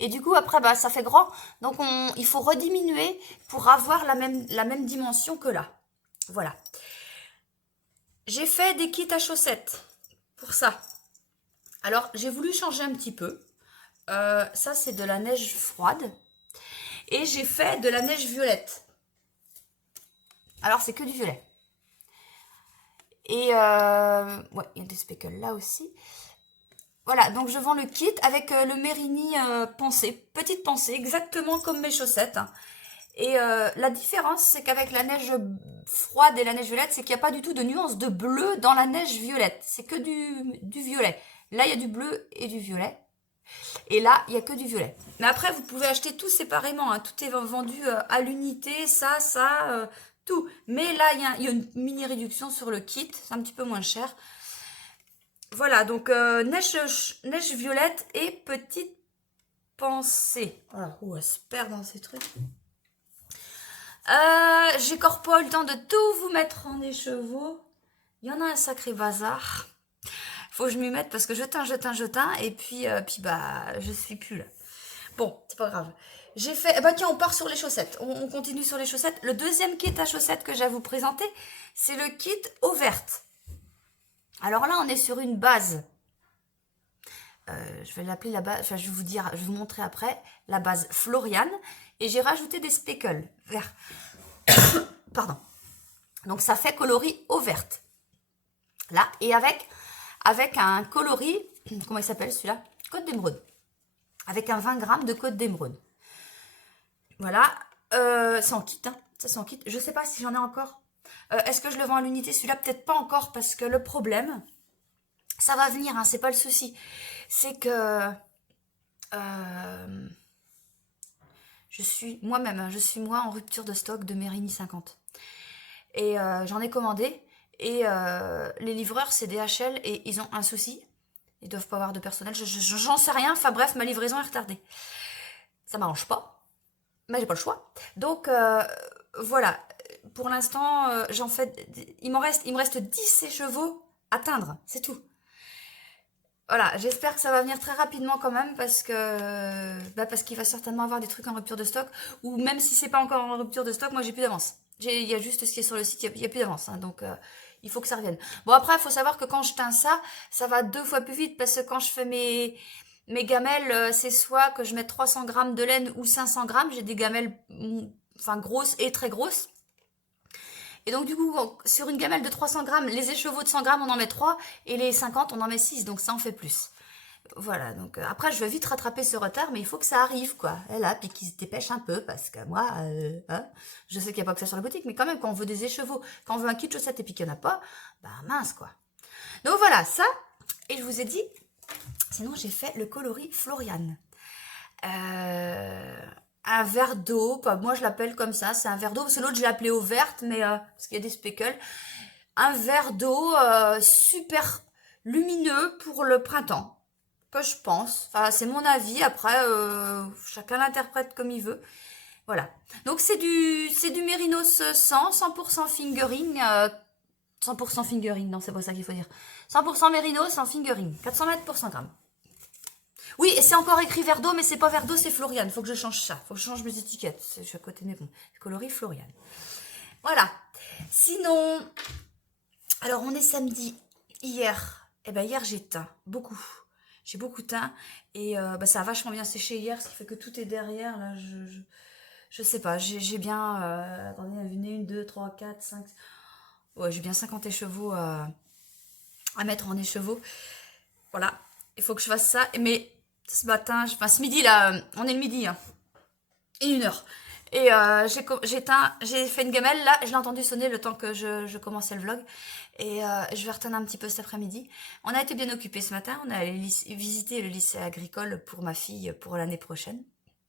Et du coup après ça fait grand. Donc il faut rediminuer pour avoir la même dimension que là. Voilà. J'ai fait des kits à chaussettes pour ça. Alors, j'ai voulu changer un petit peu. Ça, c'est de la neige froide. Et j'ai fait de la neige violette. Alors, c'est que du violet. Et, ouais, il y a des speckles là aussi. Voilà, donc je vends le kit avec le Mérini pensée. Petite pensée, exactement comme mes chaussettes. Hein. Et la différence, c'est qu'avec la neige froide et la neige violette, c'est qu'il n'y a pas du tout de nuance de bleu dans la neige violette. C'est que du violet. Là, il y a du bleu et du violet. Et là, il n'y a que du violet. Mais après, vous pouvez acheter tout séparément. Hein. Tout est vendu à l'unité, ça, tout. Mais là, il y a une mini réduction sur le kit. C'est un petit peu moins cher. Voilà, donc neige violette et petite pensée. Voilà, elle se perd dans ces trucs. J'ai encore pas eu le temps de tout vous mettre en écheveau. Il y en a un sacré bazar. Faut que je m'y mette parce que je teins, et puis je suis plus là. Bon, c'est pas grave. J'ai fait, tiens, on part sur les chaussettes. On continue sur les chaussettes. Le deuxième kit à chaussettes que j'ai à vous présenter, c'est le kit eau verte. Alors là, on est sur une base. Je vais l'appeler la base, enfin je vais vous montrer après, la base Floriane. Et j'ai rajouté des speckles verts. Pardon. Donc ça fait coloris eau verte. Là, et avec un coloris, comment il s'appelle celui-là? Côte d'émeraude. Avec un 20 grammes de côte d'émeraude. Voilà. C'est en kit, hein. Ça c'est en kit. Je sais pas si j'en ai encore. Est-ce que je le vends à l'unité? Celui-là, peut-être pas encore, parce que le problème, ça va venir, hein, c'est pas le souci. C'est que je suis moi-même, en rupture de stock de Mérini 50. Et j'en ai commandé. Et les livreurs, c'est DHL et ils ont un souci. Ils doivent pas avoir de personnel. J'en sais rien. Enfin bref, ma livraison est retardée. Ça m'arrange pas. Mais j'ai pas le choix. Donc voilà. Pour l'instant, j'en fais. Il me reste 10 écheveaux à teindre. C'est tout. Voilà, j'espère que ça va venir très rapidement quand même parce qu'il va certainement avoir des trucs en rupture de stock, ou même si c'est pas encore en rupture de stock, moi j'ai plus d'avance. Il y a juste ce qui est sur le site, il y a plus d'avance, hein, donc il faut que ça revienne. Bon après, il faut savoir que quand je teins ça va 2 fois plus vite parce que quand je fais mes gamelles, c'est soit que je mette 300 grammes de laine ou 500 grammes, j'ai des gamelles grosses et très grosses. Et donc du coup, sur une gamelle de 300 grammes, les écheveaux de 100 grammes, on en met 3, et les 50, on en met 6, donc ça en fait plus. Voilà, donc après, je vais vite rattraper ce retard, mais il faut que ça arrive, quoi. Et là, puis qu'ils se dépêchent un peu, parce que moi, je sais qu'il n'y a pas que ça sur la boutique, mais quand même, quand on veut des écheveaux, quand on veut un kit de chaussettes et puis qu'il n'y en a pas, mince, quoi. Donc voilà, ça, et je vous ai dit, sinon j'ai fait le coloris Floriane. Un verre d'eau, moi je l'appelle comme ça, c'est un verre d'eau, parce que l'autre je l'ai appelé eau verte, mais parce qu'il y a des speckles. Un verre d'eau super lumineux pour le printemps. que je pense. Enfin, c'est mon avis. Après, chacun l'interprète comme il veut. Voilà. Donc c'est du Mérinos 100% fingering. 100% fingering, non, c'est pas ça qu'il faut dire. 100% Mérinos en fingering. 400 mètres pour 100 grammes. Oui, et c'est encore écrit verre d'eau, mais c'est pas verre d'eau, c'est Florian. Faut que je change ça. Faut que je change mes étiquettes. Je suis à côté, mais bon. Coloris Florian. Voilà. Sinon, alors on est samedi. Hier, eh ben hier j'ai teint. Beaucoup. J'ai beaucoup teint. Et bah, ça a vachement bien séché hier, ce qui fait que tout est derrière. Là, je sais pas. J'ai bien. Attendez, une, 2, 3, 4, 5. Ouais, j'ai bien 50 écheveaux à mettre en écheveau. Voilà. Il faut que je fasse ça. Mais ce matin, enfin ce midi là, on est le midi, hein, et 1 heure. Et j'ai fait une gamelle là, je l'ai entendu sonner le temps que je commençais le vlog. Et je vais retenir un petit peu cet après-midi. On a été bien occupés ce matin, on est allé visiter le lycée agricole pour ma fille pour l'année prochaine.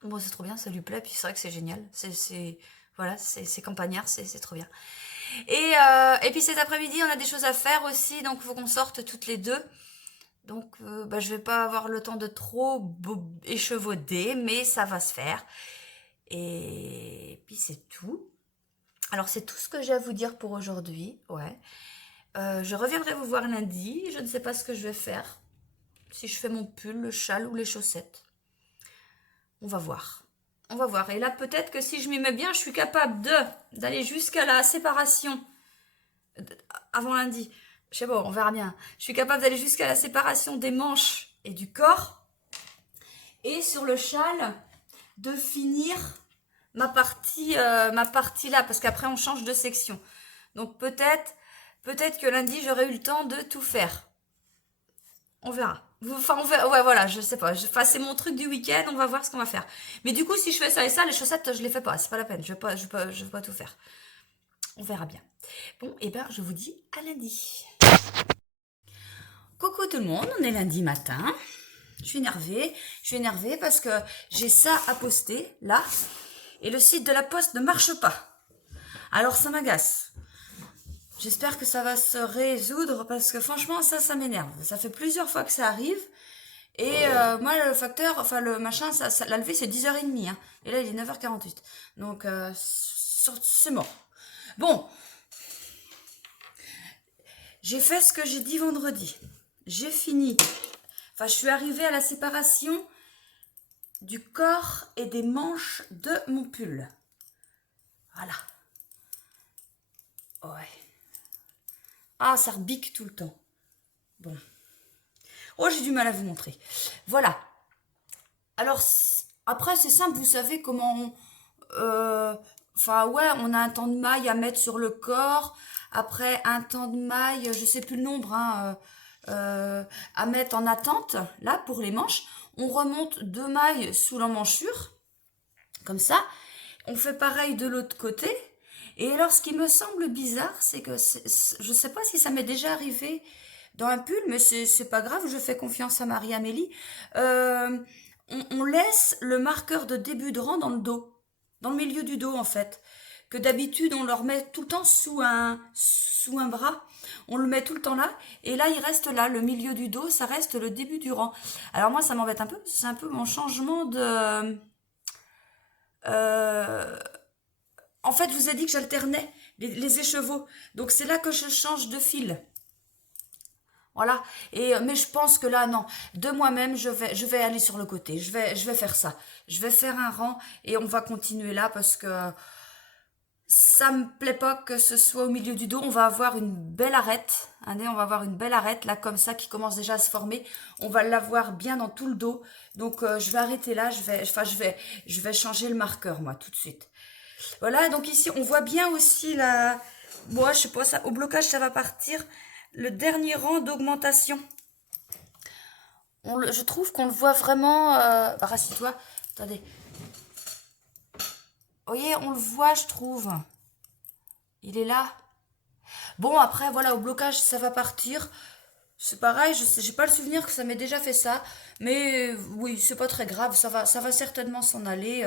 Bon, c'est trop bien, ça lui plaît, puis c'est vrai que c'est génial. Voilà, c'est campagnard, c'est trop bien. Et puis cet après-midi, on a des choses à faire aussi, donc il faut qu'on sorte toutes les deux. Donc, bah, je vais pas avoir le temps de trop échevauder, mais ça va se faire. Et puis c'est tout. Alors, c'est tout ce que j'ai à vous dire pour aujourd'hui. Ouais. Je reviendrai vous voir lundi. Je ne sais pas ce que je vais faire. Si je fais mon pull, le châle ou les chaussettes. On va voir. On va voir. Et là, peut-être que si je m'y mets bien, je suis capable d'aller jusqu'à la séparation avant lundi. Je sais pas, on verra bien. Je suis capable d'aller jusqu'à la séparation des manches et du corps. Et sur le châle, de finir ma partie là, parce qu'après on change de section. Donc peut-être que lundi j'aurai eu le temps de tout faire. On verra. Enfin, on verra. Ouais, voilà, je sais pas. Enfin, c'est mon truc du week-end, on va voir ce qu'on va faire. Mais du coup, si je fais ça et ça, les chaussettes, je les fais pas. C'est pas la peine. Je vais pas tout faire. On verra bien. Bon, et ben, je vous dis à lundi. Coucou tout le monde, on est lundi matin. Je suis énervée parce que j'ai ça à poster, là, et le site de la poste ne marche pas. Alors ça m'agace. J'espère que ça va se résoudre parce que franchement, ça m'énerve. Ça fait plusieurs fois que ça arrive. Et moi, le facteur, enfin le machin, la levée, c'est 10h30. Hein. Et là, il est 9h48. Donc, c'est mort. Bon. J'ai fait ce que j'ai dit vendredi. J'ai fini. Enfin, je suis arrivée à la séparation du corps et des manches de mon pull. Voilà. Ouais. Ah, ça rebique tout le temps. Bon. Oh, j'ai du mal à vous montrer. Voilà. Alors, après, c'est simple, vous savez comment enfin, ouais, on a un temps de maille à mettre sur le corps. Après, un temps de maille, je sais plus le nombre, hein, à mettre en attente, là, pour les manches. On remonte 2 mailles sous l'emmanchure, comme ça. On fait pareil de l'autre côté. Et alors, ce qui me semble bizarre, c'est que je sais pas si ça m'est déjà arrivé dans un pull, mais c'est pas grave, je fais confiance à Marie-Amélie. On laisse le marqueur de début de rang dans le dos, dans le milieu du dos en fait. Que d'habitude, on le remet tout le temps sous un bras. On le met tout le temps là. Et là, il reste là, le milieu du dos, ça reste le début du rang. Alors moi, ça m'embête un peu. C'est un peu mon changement de... En fait, je vous ai dit que j'alternais les écheveaux. Donc c'est là que je change de fil. Voilà. Mais je pense que là, non. De moi-même, je vais aller sur le côté. Je vais faire ça. Je vais faire un rang et on va continuer là parce que ça me plaît pas que ce soit au milieu du dos. On va avoir une belle arête. On va avoir une belle arête là comme ça qui commence déjà à se former. On va l'avoir bien dans tout le dos. Donc je vais arrêter là. Je vais changer le marqueur moi tout de suite. Voilà. Donc ici on voit bien aussi la. Moi je sais pas ça. Au blocage ça va partir. Le dernier rang d'augmentation. Je trouve qu'on le voit vraiment... rassis-toi. Attendez. Vous voyez, on le voit, je trouve. Il est là. Bon, après, voilà, au blocage, ça va partir. C'est pareil, j'ai pas le souvenir que ça m'ait déjà fait ça. Mais oui, c'est pas très grave. Ça va certainement s'en aller.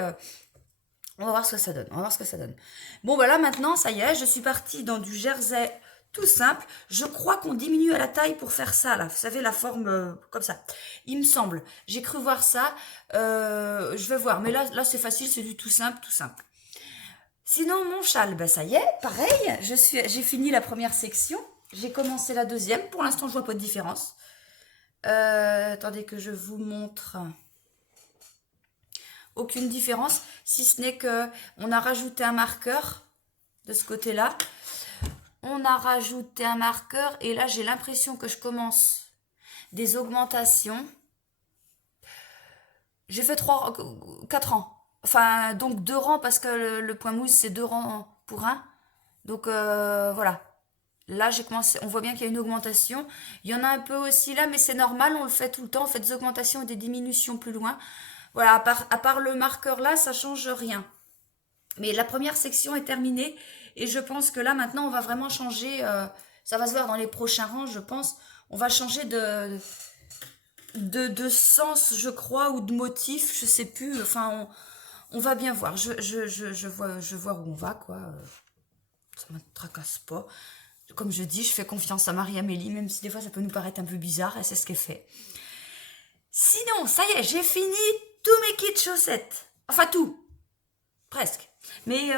On va voir ce que ça donne. Bon, bah là, maintenant, ça y est, je suis partie dans du jersey tout simple. Je crois qu'on diminue à la taille pour faire ça, là. Vous savez, la forme comme ça. Il me semble. J'ai cru voir ça. Je vais voir. Mais là c'est facile, c'est du tout simple, tout simple. Sinon, mon châle, ben ça y est, pareil. J'ai fini la première section. J'ai commencé la deuxième. Pour l'instant, je vois pas de différence. Attendez que je vous montre. Aucune différence, si ce n'est que on a rajouté un marqueur de ce côté-là. On a rajouté un marqueur et là, j'ai l'impression que je commence des augmentations. J'ai fait 4 rangs. Enfin, donc 2 rangs parce que le point mousse, c'est 2 rangs pour un. Donc, voilà. Là, j'ai commencé, on voit bien qu'il y a une augmentation. Il y en a un peu aussi là, mais c'est normal, on le fait tout le temps. On fait des augmentations et des diminutions plus loin. Voilà, à part le marqueur là, ça change rien. Mais la première section est terminée et je pense que là, maintenant, on va vraiment changer. Ça va se voir dans les prochains rangs, je pense. On va changer de sens, je crois, ou de motif, je sais plus. Enfin, on va bien voir. Je vois où on va, quoi. Ça ne me tracasse pas. Comme je dis, je fais confiance à Marie-Amélie, même si des fois ça peut nous paraître un peu bizarre, et c'est ce qu'elle fait. Sinon, ça y est, j'ai fini tous mes kits chaussettes. Enfin, tout. Presque. Mais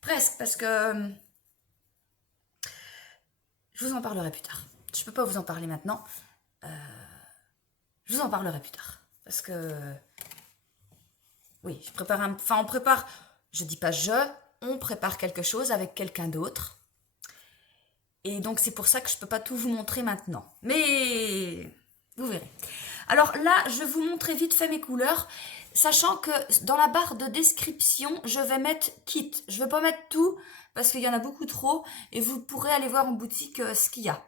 presque, parce que je vous en parlerai plus tard. Je peux pas vous en parler maintenant. Je vous en parlerai plus tard. Parce que... Oui, je prépare un... Enfin, on prépare... Je dis pas on prépare quelque chose avec quelqu'un d'autre. Et donc, c'est pour ça que je peux pas tout vous montrer maintenant. Mais... Vous verrez. Alors là, je vais vous montrer vite fait mes couleurs, sachant que dans la barre de description, je vais mettre kit. Je ne vais pas mettre tout, parce qu'il y en a beaucoup trop, et vous pourrez aller voir en boutique ce qu'il y a.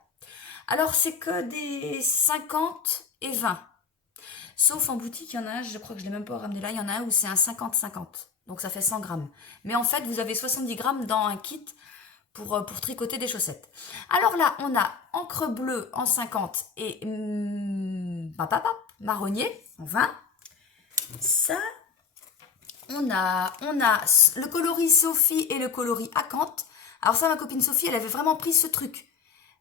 Alors, c'est que des 50 et 20. Sauf en boutique, il y en a un, je crois que je ne l'ai même pas ramené là, il y en a un où c'est un 50-50. Donc ça fait 100 grammes. Mais en fait, vous avez 70 grammes dans un kit pour tricoter des chaussettes. Alors là, on a encre bleue en 50 et marronnier en 20. Ça, on a le coloris Sophie et le coloris Acanthe. Alors ça, ma copine Sophie, elle avait vraiment pris ce truc.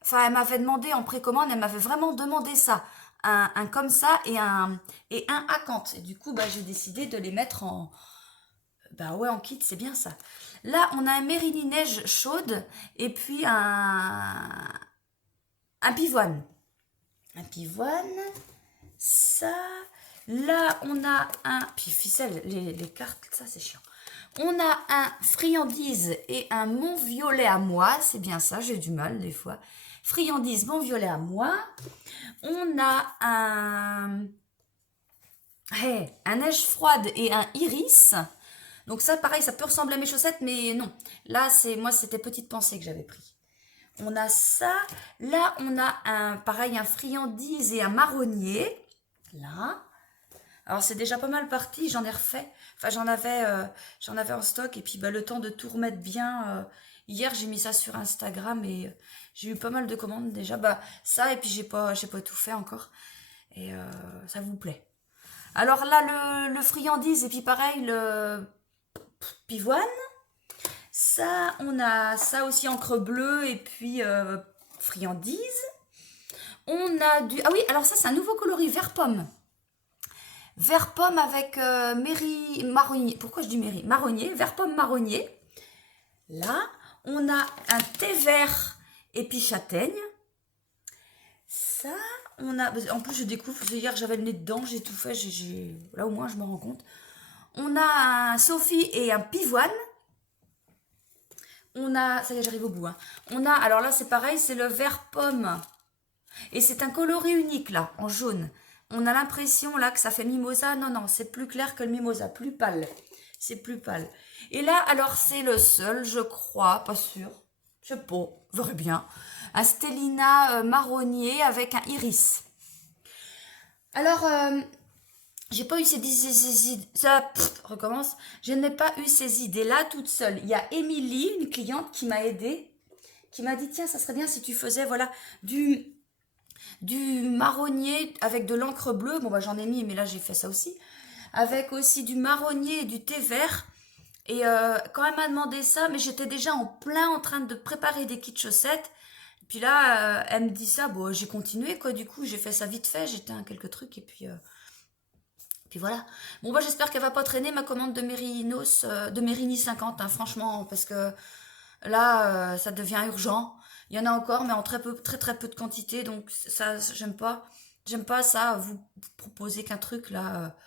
Enfin, elle m'avait demandé en précommande, elle m'avait vraiment demandé ça. Un comme ça et un Acanthe. Et du coup, bah, j'ai décidé de les mettre en... Bah ouais, en kit, c'est bien ça. Là, on a un Mérili Neige chaude et puis un pivoine. Un pivoine. Ça. Là, on a un... Puis ficelle, les cartes, ça c'est chiant. On a un friandise et un Mont Violet à moi. C'est bien ça, j'ai du mal des fois. Friandise, Mont Violet à moi. On a un neige froide et un iris. Donc ça, pareil, ça peut ressembler à mes chaussettes, mais non. Là, moi, c'était Petite Pensée que j'avais pris. On a ça. Là, on a pareil, un friandise et un marronnier. Là. Alors, c'est déjà pas mal parti. J'en ai refait. Enfin, j'en avais en stock. Et puis, bah, le temps de tout remettre bien. Hier, j'ai mis ça sur Instagram et j'ai eu pas mal de commandes déjà. Bah, ça, et puis j'ai pas tout fait encore. Et ça vous plaît. Alors là, le friandise, et puis pareil, le pivoine. Ça, on a ça aussi encre bleue et puis friandise. On a du... Ah oui, alors ça, c'est un nouveau coloris vert pomme. Vert pomme avec marronnier. Pourquoi je dis marronnier, vert pomme marronnier. Là, on a un thé vert et puis châtaigne. Ça, on a... En plus, je découvre, hier, j'avais le nez dedans, j'ai tout fait. Là, au moins, je me rends compte. On a un Sophie et un pivoine. On a, ça y est, j'arrive au bout. Hein. On a, alors là, c'est pareil, c'est le vert pomme. Et c'est un coloris unique, là, en jaune. On a l'impression, là, que ça fait mimosa. Non, non, c'est plus clair que le mimosa, plus pâle. C'est plus pâle. Et là, alors, c'est le seul, je crois, pas sûr. Je sais pas, je verrai bien. Un Stellina marronnier avec un iris. Alors, j'ai pas eu recommence. Je n'ai pas eu ces idées-là toute seule. Il y a Émilie, une cliente, qui m'a aidée, qui m'a dit, tiens, ça serait bien si tu faisais, voilà, du marronnier avec de l'encre bleue. Bon, bah, j'en ai mis, mais là, j'ai fait ça aussi. Avec aussi du marronnier et du thé vert. Et quand elle m'a demandé ça, mais j'étais déjà en train de préparer des kits chaussettes. Puis là, elle me dit ça, bon, j'ai continué, quoi, du coup, j'ai fait ça vite fait, j'éteins quelques trucs, et puis voilà. Bon, bah, j'espère qu'elle va pas traîner ma commande de Mérinos, de Mérini 50, hein, franchement, parce que là, ça devient urgent. Il y en a encore, mais en très très peu de quantité, donc ça, j'aime pas. J'aime pas ça, vous proposer qu'un truc, là.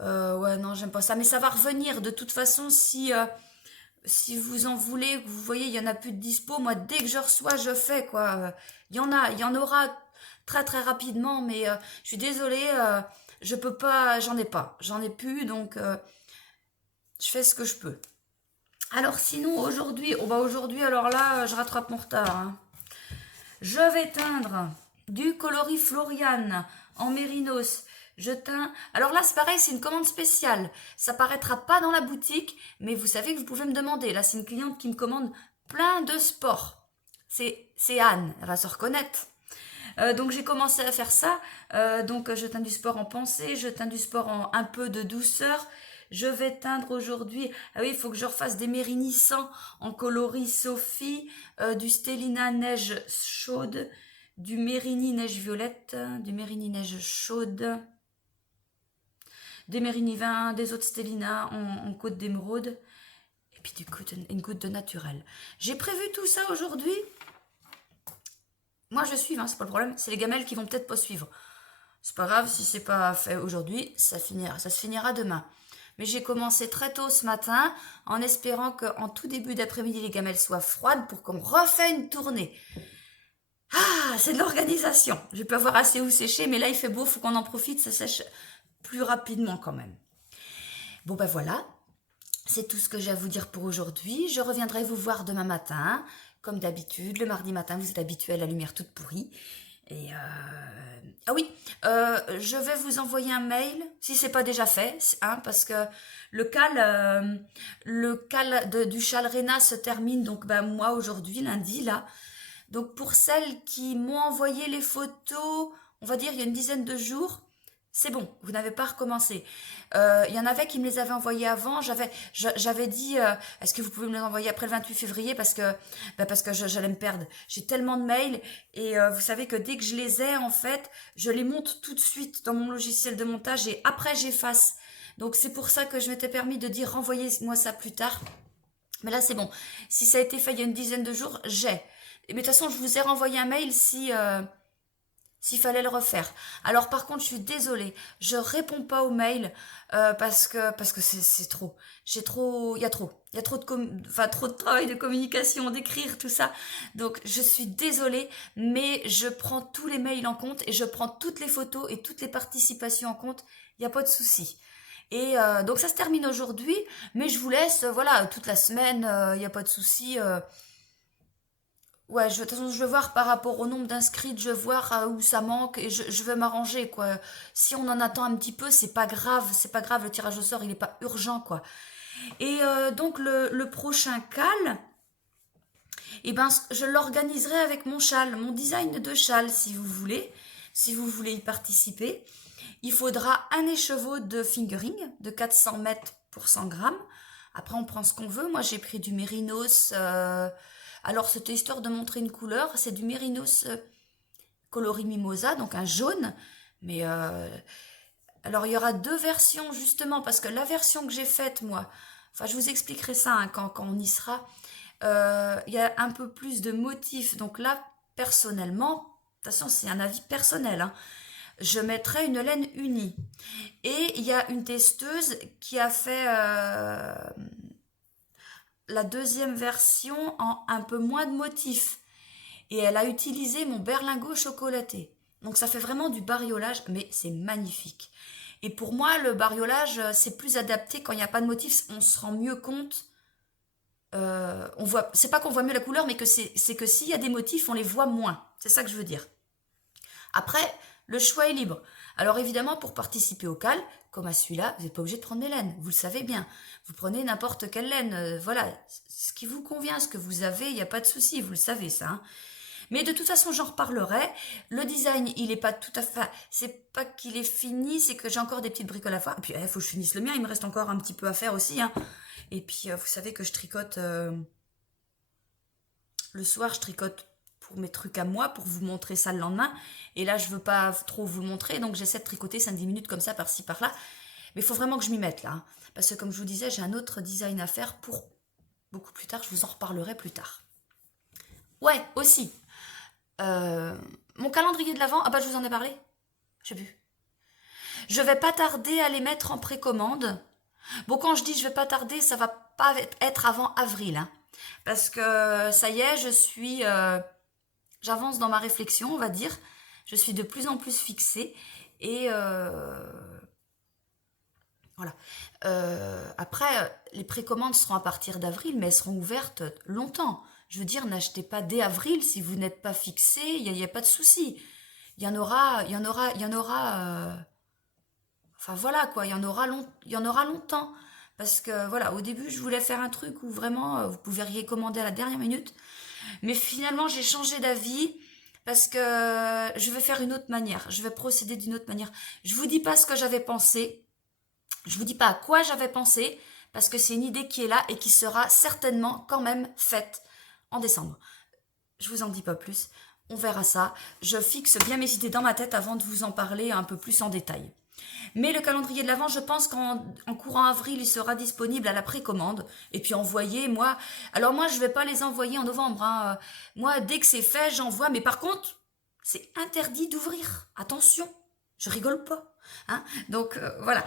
Ouais, non, j'aime pas ça. Mais ça va revenir, de toute façon, si vous en voulez, vous voyez, il y en a plus de dispo. Moi, dès que je reçois, je fais, quoi. Il y en aura très très rapidement, mais je suis désolée, je peux pas, j'en ai plus, donc je fais ce que je peux. Alors sinon, aujourd'hui, oh bah aujourd'hui, alors là, je rattrape mon retard, hein. Je vais teindre du coloris Floriane en mérinos. Je teins. Alors là, c'est pareil, c'est une commande spéciale. Ça paraîtra pas dans la boutique, mais vous savez que vous pouvez me demander. Là, c'est une cliente qui me commande plein de sports. C'est Anne, elle va se reconnaître. Donc j'ai commencé à faire ça. Donc je teins du sport en pensée, je teins du sport en un peu de douceur. Je vais teindre aujourd'hui. Ah oui, il faut que je refasse des mérinoisants en coloris Sophie, du Stellina neige chaude, du Mérini neige violette, du Mérini neige chaude, des Mérini vin, des autres Stellina en côte d'émeraude, et puis une goutte de naturel. J'ai prévu tout ça aujourd'hui. Moi, je suis, hein, c'est pas le problème. C'est les gamelles qui vont peut-être pas suivre. C'est pas grave si c'est pas fait aujourd'hui, ça se finira demain. Mais j'ai commencé très tôt ce matin en espérant qu'en tout début d'après-midi, les gamelles soient froides pour qu'on refait une tournée. Ah, c'est de l'organisation. Je vais pas avoir assez où sécher, mais là il fait beau, faut qu'on en profite, ça sèche plus rapidement quand même. Bon ben voilà, c'est tout ce que j'ai à vous dire pour aujourd'hui. Je reviendrai vous voir demain matin, comme d'habitude. Le mardi matin, vous êtes habitués à la lumière toute pourrie. Et ah oui, je vais vous envoyer un mail, si c'est pas déjà fait, hein, parce que le cal du châle Réna se termine, donc ben, moi aujourd'hui, lundi, là. Donc pour celles qui m'ont envoyé les photos, on va dire il y a une dizaine de jours, c'est bon, vous n'avez pas recommencé. Il y en avait qui me les avaient envoyés avant. J'avais dit, est-ce que vous pouvez me les envoyer après le 28 février parce que j'allais me perdre. J'ai tellement de mails et vous savez que dès que je les ai, en fait, je les monte tout de suite dans mon logiciel de montage et après j'efface. Donc c'est pour ça que je m'étais permis de dire renvoyez-moi ça plus tard. Mais là c'est bon. Si ça a été fait il y a une dizaine de jours, j'ai. Mais de toute façon, je vous ai renvoyé un mail s'il fallait le refaire. Alors par contre, je suis désolée, je réponds pas aux mails parce que c'est trop. Il y a trop trop de travail de communication, d'écrire tout ça. Donc je suis désolée, mais je prends tous les mails en compte et je prends toutes les photos et toutes les participations en compte. Il n'y a pas de souci. Et donc ça se termine aujourd'hui, mais je vous laisse, voilà, toute la semaine, il n'y a pas de souci. Ouais, de toute façon, je vais voir par rapport au nombre d'inscrits, je vais voir où ça manque et je vais m'arranger, quoi. Si on en attend un petit peu, c'est pas grave, le tirage au sort, il n'est pas urgent, quoi. Et donc, le prochain cal, eh ben, je l'organiserai avec mon châle, mon design de châle, si vous voulez y participer. Il faudra un écheveau de fingering de 400 mètres pour 100 grammes. Après, on prend ce qu'on veut. Moi, j'ai pris du mérinos. Alors, c'était histoire de montrer une couleur. C'est du mérinos coloris mimosa, donc un jaune. Mais alors, il y aura deux versions, justement, parce que la version que j'ai faite, moi, enfin, je vous expliquerai ça hein, quand on y sera. Il y a un peu plus de motifs. Donc là, personnellement, de toute façon, c'est un avis personnel, hein, je mettrai une laine unie. Et il y a une testeuse qui a fait la deuxième version en un peu moins de motifs. Et elle a utilisé mon berlingot chocolaté. Donc ça fait vraiment du bariolage, mais c'est magnifique. Et pour moi, le bariolage, c'est plus adapté quand il n'y a pas de motifs. On se rend mieux compte. C'est pas qu'on voit mieux la couleur, mais c'est que s'il y a des motifs, on les voit moins. C'est ça que je veux dire. Après, le choix est libre. Alors évidemment, pour participer au cal, comme à celui-là, vous n'êtes pas obligé de prendre mes laines. Vous le savez bien. Vous prenez n'importe quelle laine. Voilà, ce qui vous convient, ce que vous avez, il n'y a pas de souci. Vous le savez, ça. Hein. Mais de toute façon, j'en reparlerai. Le design, il est pas tout à fait... C'est pas qu'il est fini, c'est que j'ai encore des petites bricoles à faire. Et puis, il faut que je finisse le mien. Il me reste encore un petit peu à faire aussi. Hein. Et puis, vous savez que je tricote... le soir, je tricote pour mes trucs à moi, pour vous montrer ça le lendemain. Et là, je veux pas trop vous le montrer. Donc, j'essaie de tricoter 5-10 minutes comme ça, par-ci, par-là. Mais il faut vraiment que je m'y mette, là. Hein. Parce que, comme je vous disais, j'ai un autre design à faire pour beaucoup plus tard. Je vous en reparlerai plus tard. Ouais, aussi. Mon calendrier de l'Avent, ah bah je vous en ai parlé. Je sais plus. Je vais pas tarder à les mettre en précommande. Bon, quand je dis je vais pas tarder, ça va pas être avant avril. Hein, parce que ça y est, j'avance dans ma réflexion, on va dire. Je suis de plus en plus fixée. Et voilà. Après, les précommandes seront à partir d'avril, mais elles seront ouvertes longtemps. Je veux dire, n'achetez pas dès avril si vous n'êtes pas fixé, il n'y a pas de souci. Il y en aura, enfin voilà quoi, il y en aura longtemps. Parce que voilà, au début, je voulais faire un truc où vraiment vous pouviez commander à la dernière minute. Mais finalement, j'ai changé d'avis parce que je vais faire une autre manière. Je vais procéder d'une autre manière. Je vous dis pas ce que j'avais pensé. Je vous dis pas à quoi j'avais pensé parce que c'est une idée qui est là et qui sera certainement quand même faite en décembre. Je vous en dis pas plus. On verra ça. Je fixe bien mes idées dans ma tête avant de vous en parler un peu plus en détail. Mais le calendrier de l'Avent, je pense qu'en courant avril, il sera disponible à la précommande. Et puis envoyez, moi... Alors moi, je ne vais pas les envoyer en novembre. Hein. Moi, dès que c'est fait, j'envoie. Mais par contre, c'est interdit d'ouvrir. Attention, je rigole pas. Hein. Donc voilà.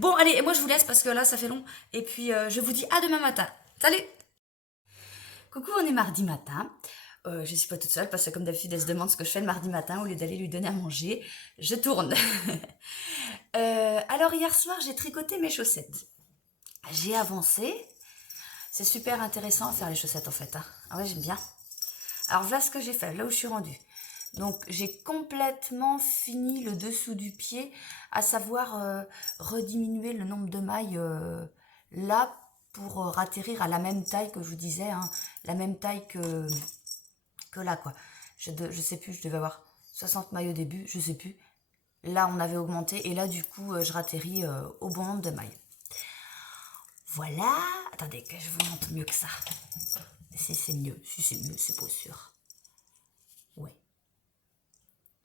Bon, allez, moi je vous laisse parce que là, ça fait long. Et puis, je vous dis à demain matin. Salut! Coucou, on est mardi matin. Je suis pas toute seule parce que comme d'habitude elle se demande ce que je fais le mardi matin au lieu d'aller lui donner à manger. Je tourne. Alors hier soir j'ai tricoté mes chaussettes. J'ai avancé. C'est super intéressant à faire les chaussettes en fait. Hein. Ah ouais j'aime bien. Alors voilà ce que j'ai fait, là où je suis rendue. Donc j'ai complètement fini le dessous du pied, à savoir rediminuer le nombre de mailles là pour ratterrir à la même taille que je vous disais, hein, la même taille que là quoi. Je sais plus, je devais avoir 60 mailles au début, je sais plus. Là on avait augmenté et là du coup je ratterris au bon nombre de mailles. Voilà, attendez que je vous montre mieux que ça. Si c'est mieux, c'est pas sûr. Ouais.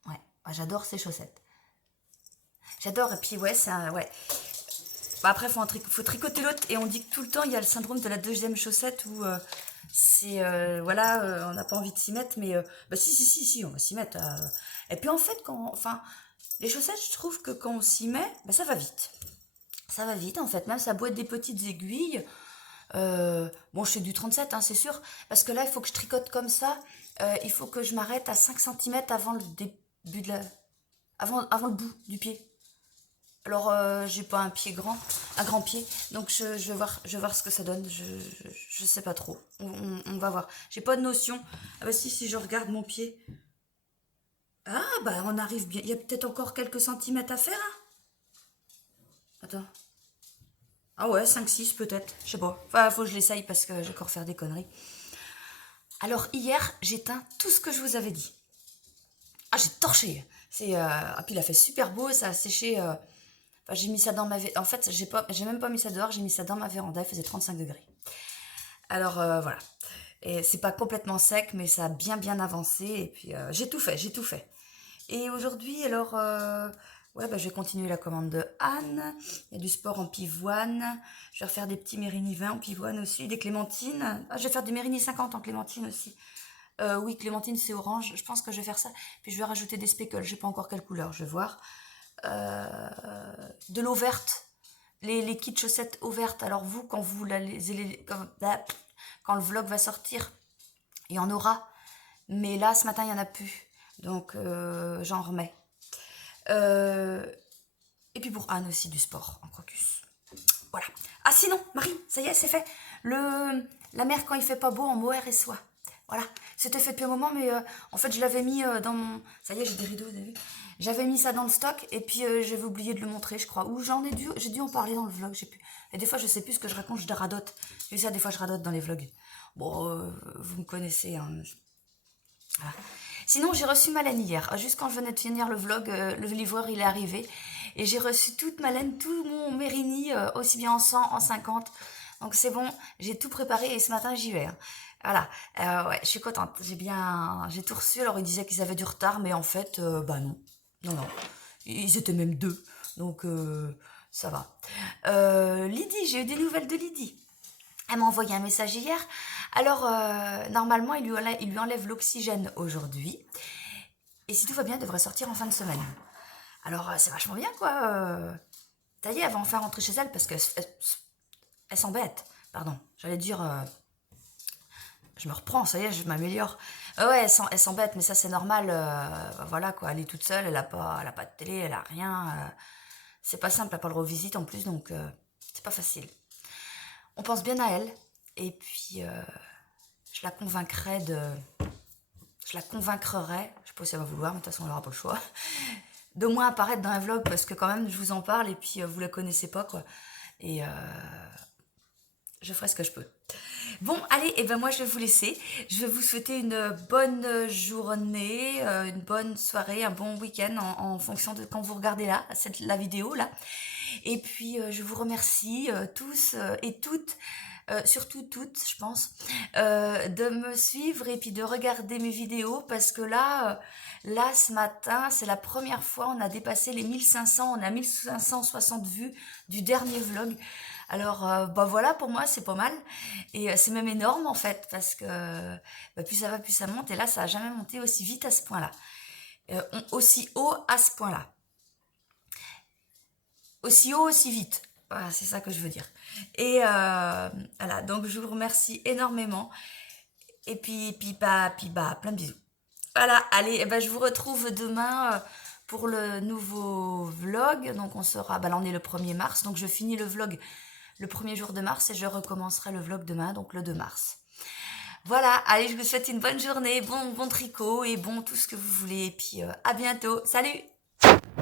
Ouais, j'adore ces chaussettes. J'adore et puis ouais, c'est un... Ouais. Bah après faut tricoter l'autre et on dit que tout le temps il y a le syndrome de la deuxième chaussette où... c'est voilà on n'a pas envie de s'y mettre mais bah si on va s'y mettre et puis en fait les chaussettes je trouve que quand on s'y met bah, ça va vite en fait même ça doit être des petites aiguilles bon je fais du 37 hein, c'est sûr parce que là il faut que je tricote comme ça il faut que je m'arrête à 5 cm avant le début de avant le bout du pied. Alors, j'ai pas un grand pied, donc je vais voir ce que ça donne. Je sais pas trop. On va voir. J'ai pas de notion. Ah bah si je regarde mon pied. Ah bah on arrive bien. Il y a peut-être encore quelques centimètres à faire. Hein. Attends. Ah ouais, 5-6 peut-être. Je sais pas. Enfin, faut que je l'essaye parce que j'ai encore faire des conneries. Alors hier, j'ai teint tout ce que je vous avais dit. Ah, j'ai torché. Ah, puis il a fait super beau, ça a séché... J'ai mis ça dans ma... En fait, j'ai même pas mis ça dehors, j'ai mis ça dans ma véranda, il faisait 35 degrés. Alors, voilà. Et c'est pas complètement sec, mais ça a bien avancé. Et puis, j'ai tout fait. Et aujourd'hui, alors... ouais, bah, je vais continuer la commande de Anne. Il y a du sport en pivoine. Je vais refaire des petits Mérini 20 en pivoine aussi, des clémentines. Ah, je vais faire des Mérini 50 en clémentine aussi. Oui, clémentine, c'est orange. Je pense que je vais faire ça. Puis, je vais rajouter des speckles. Je sais pas encore quelle couleur, je vais voir. De l'eau verte, les kits chaussettes eau verte. Alors vous, quand le vlog va sortir, il y en aura. Mais là, ce matin, il n'y en a plus. Donc, j'en remets. Et puis pour Anne aussi, du sport en crocus. Voilà. Ah sinon, Marie, ça y est, c'est fait. La mer, quand il fait pas beau, en mohair et soie. Voilà, c'était fait depuis un moment, mais en fait, je l'avais mis dans mon... Ça y est, j'ai des rideaux, vous avez vu. J'avais mis ça dans le stock, et puis j'avais oublié de le montrer, je crois. Ou j'ai dû en parler dans le vlog, je sais plus. Et des fois, je sais plus ce que je raconte, je radote. J'ai vu ça, des fois, je radote dans les vlogs. Bon, vous me connaissez, hein. Voilà. Sinon, j'ai reçu ma laine hier. Juste quand je venais de finir le vlog, le livreur, il est arrivé. Et j'ai reçu toute ma laine, tout mon Mérini, aussi bien en 100, en 50. Donc c'est bon, j'ai tout préparé et ce matin, j'y vais, hein. Voilà. Ouais, je suis contente. J'ai tout reçu. Alors, ils disaient qu'ils avaient du retard, mais en fait, bah non. Non, non. Ils étaient même deux. Donc, ça va. Lydie, j'ai eu des nouvelles de Lydie. Elle m'a envoyé un message hier. Alors, normalement, il lui enlève l'oxygène aujourd'hui. Et si tout va bien, elle devrait sortir en fin de semaine. Alors, c'est vachement bien, quoi. Ça y est, elle va enfin rentrer chez elle parce qu'elle elle s'embête. Pardon, j'allais dire... je me reprends, ça y est, je m'améliore. Ouais, elle s'embête, mais ça, c'est normal. Voilà, quoi. Elle est toute seule, elle a pas de télé, elle a rien. C'est pas simple, elle n'a pas le droit aux visites en plus, donc c'est pas facile. On pense bien à elle. Et puis, je la convaincrai de... Je la convaincrai, je sais pas si elle va vouloir, mais de toute façon, elle n'aura pas le choix, de moins apparaître dans un vlog, parce que quand même, je vous en parle, et puis vous la connaissez pas, quoi. Et je ferai ce que je peux. Bon, allez, et ben moi, je vais vous laisser. Je vais vous souhaiter une bonne journée, une bonne soirée, un bon week-end, en fonction de quand vous regardez la vidéo, là. Et puis, je vous remercie tous et toutes, surtout toutes, je pense, de me suivre et puis de regarder mes vidéos parce que là, ce matin, c'est la première fois, on a dépassé les 1500, on a 1560 vues du dernier vlog. Alors, bah voilà, pour moi, c'est pas mal. Et c'est même énorme, en fait, parce que bah, plus ça va, plus ça monte. Et là, ça n'a jamais monté aussi vite à ce point-là. Aussi haut à ce point-là. Aussi haut, aussi vite. Voilà, c'est ça que je veux dire. Et voilà, donc je vous remercie énormément. Et puis, plein de bisous. Voilà, allez, eh ben, je vous retrouve demain pour le nouveau vlog. Donc on sera, bah là on est le 1er mars, donc je finis le vlog le premier jour de mars et je recommencerai le vlog demain, donc le 2 mars. Voilà, allez, je vous souhaite une bonne journée, bon tricot et bon tout ce que vous voulez. Et puis à bientôt. Salut!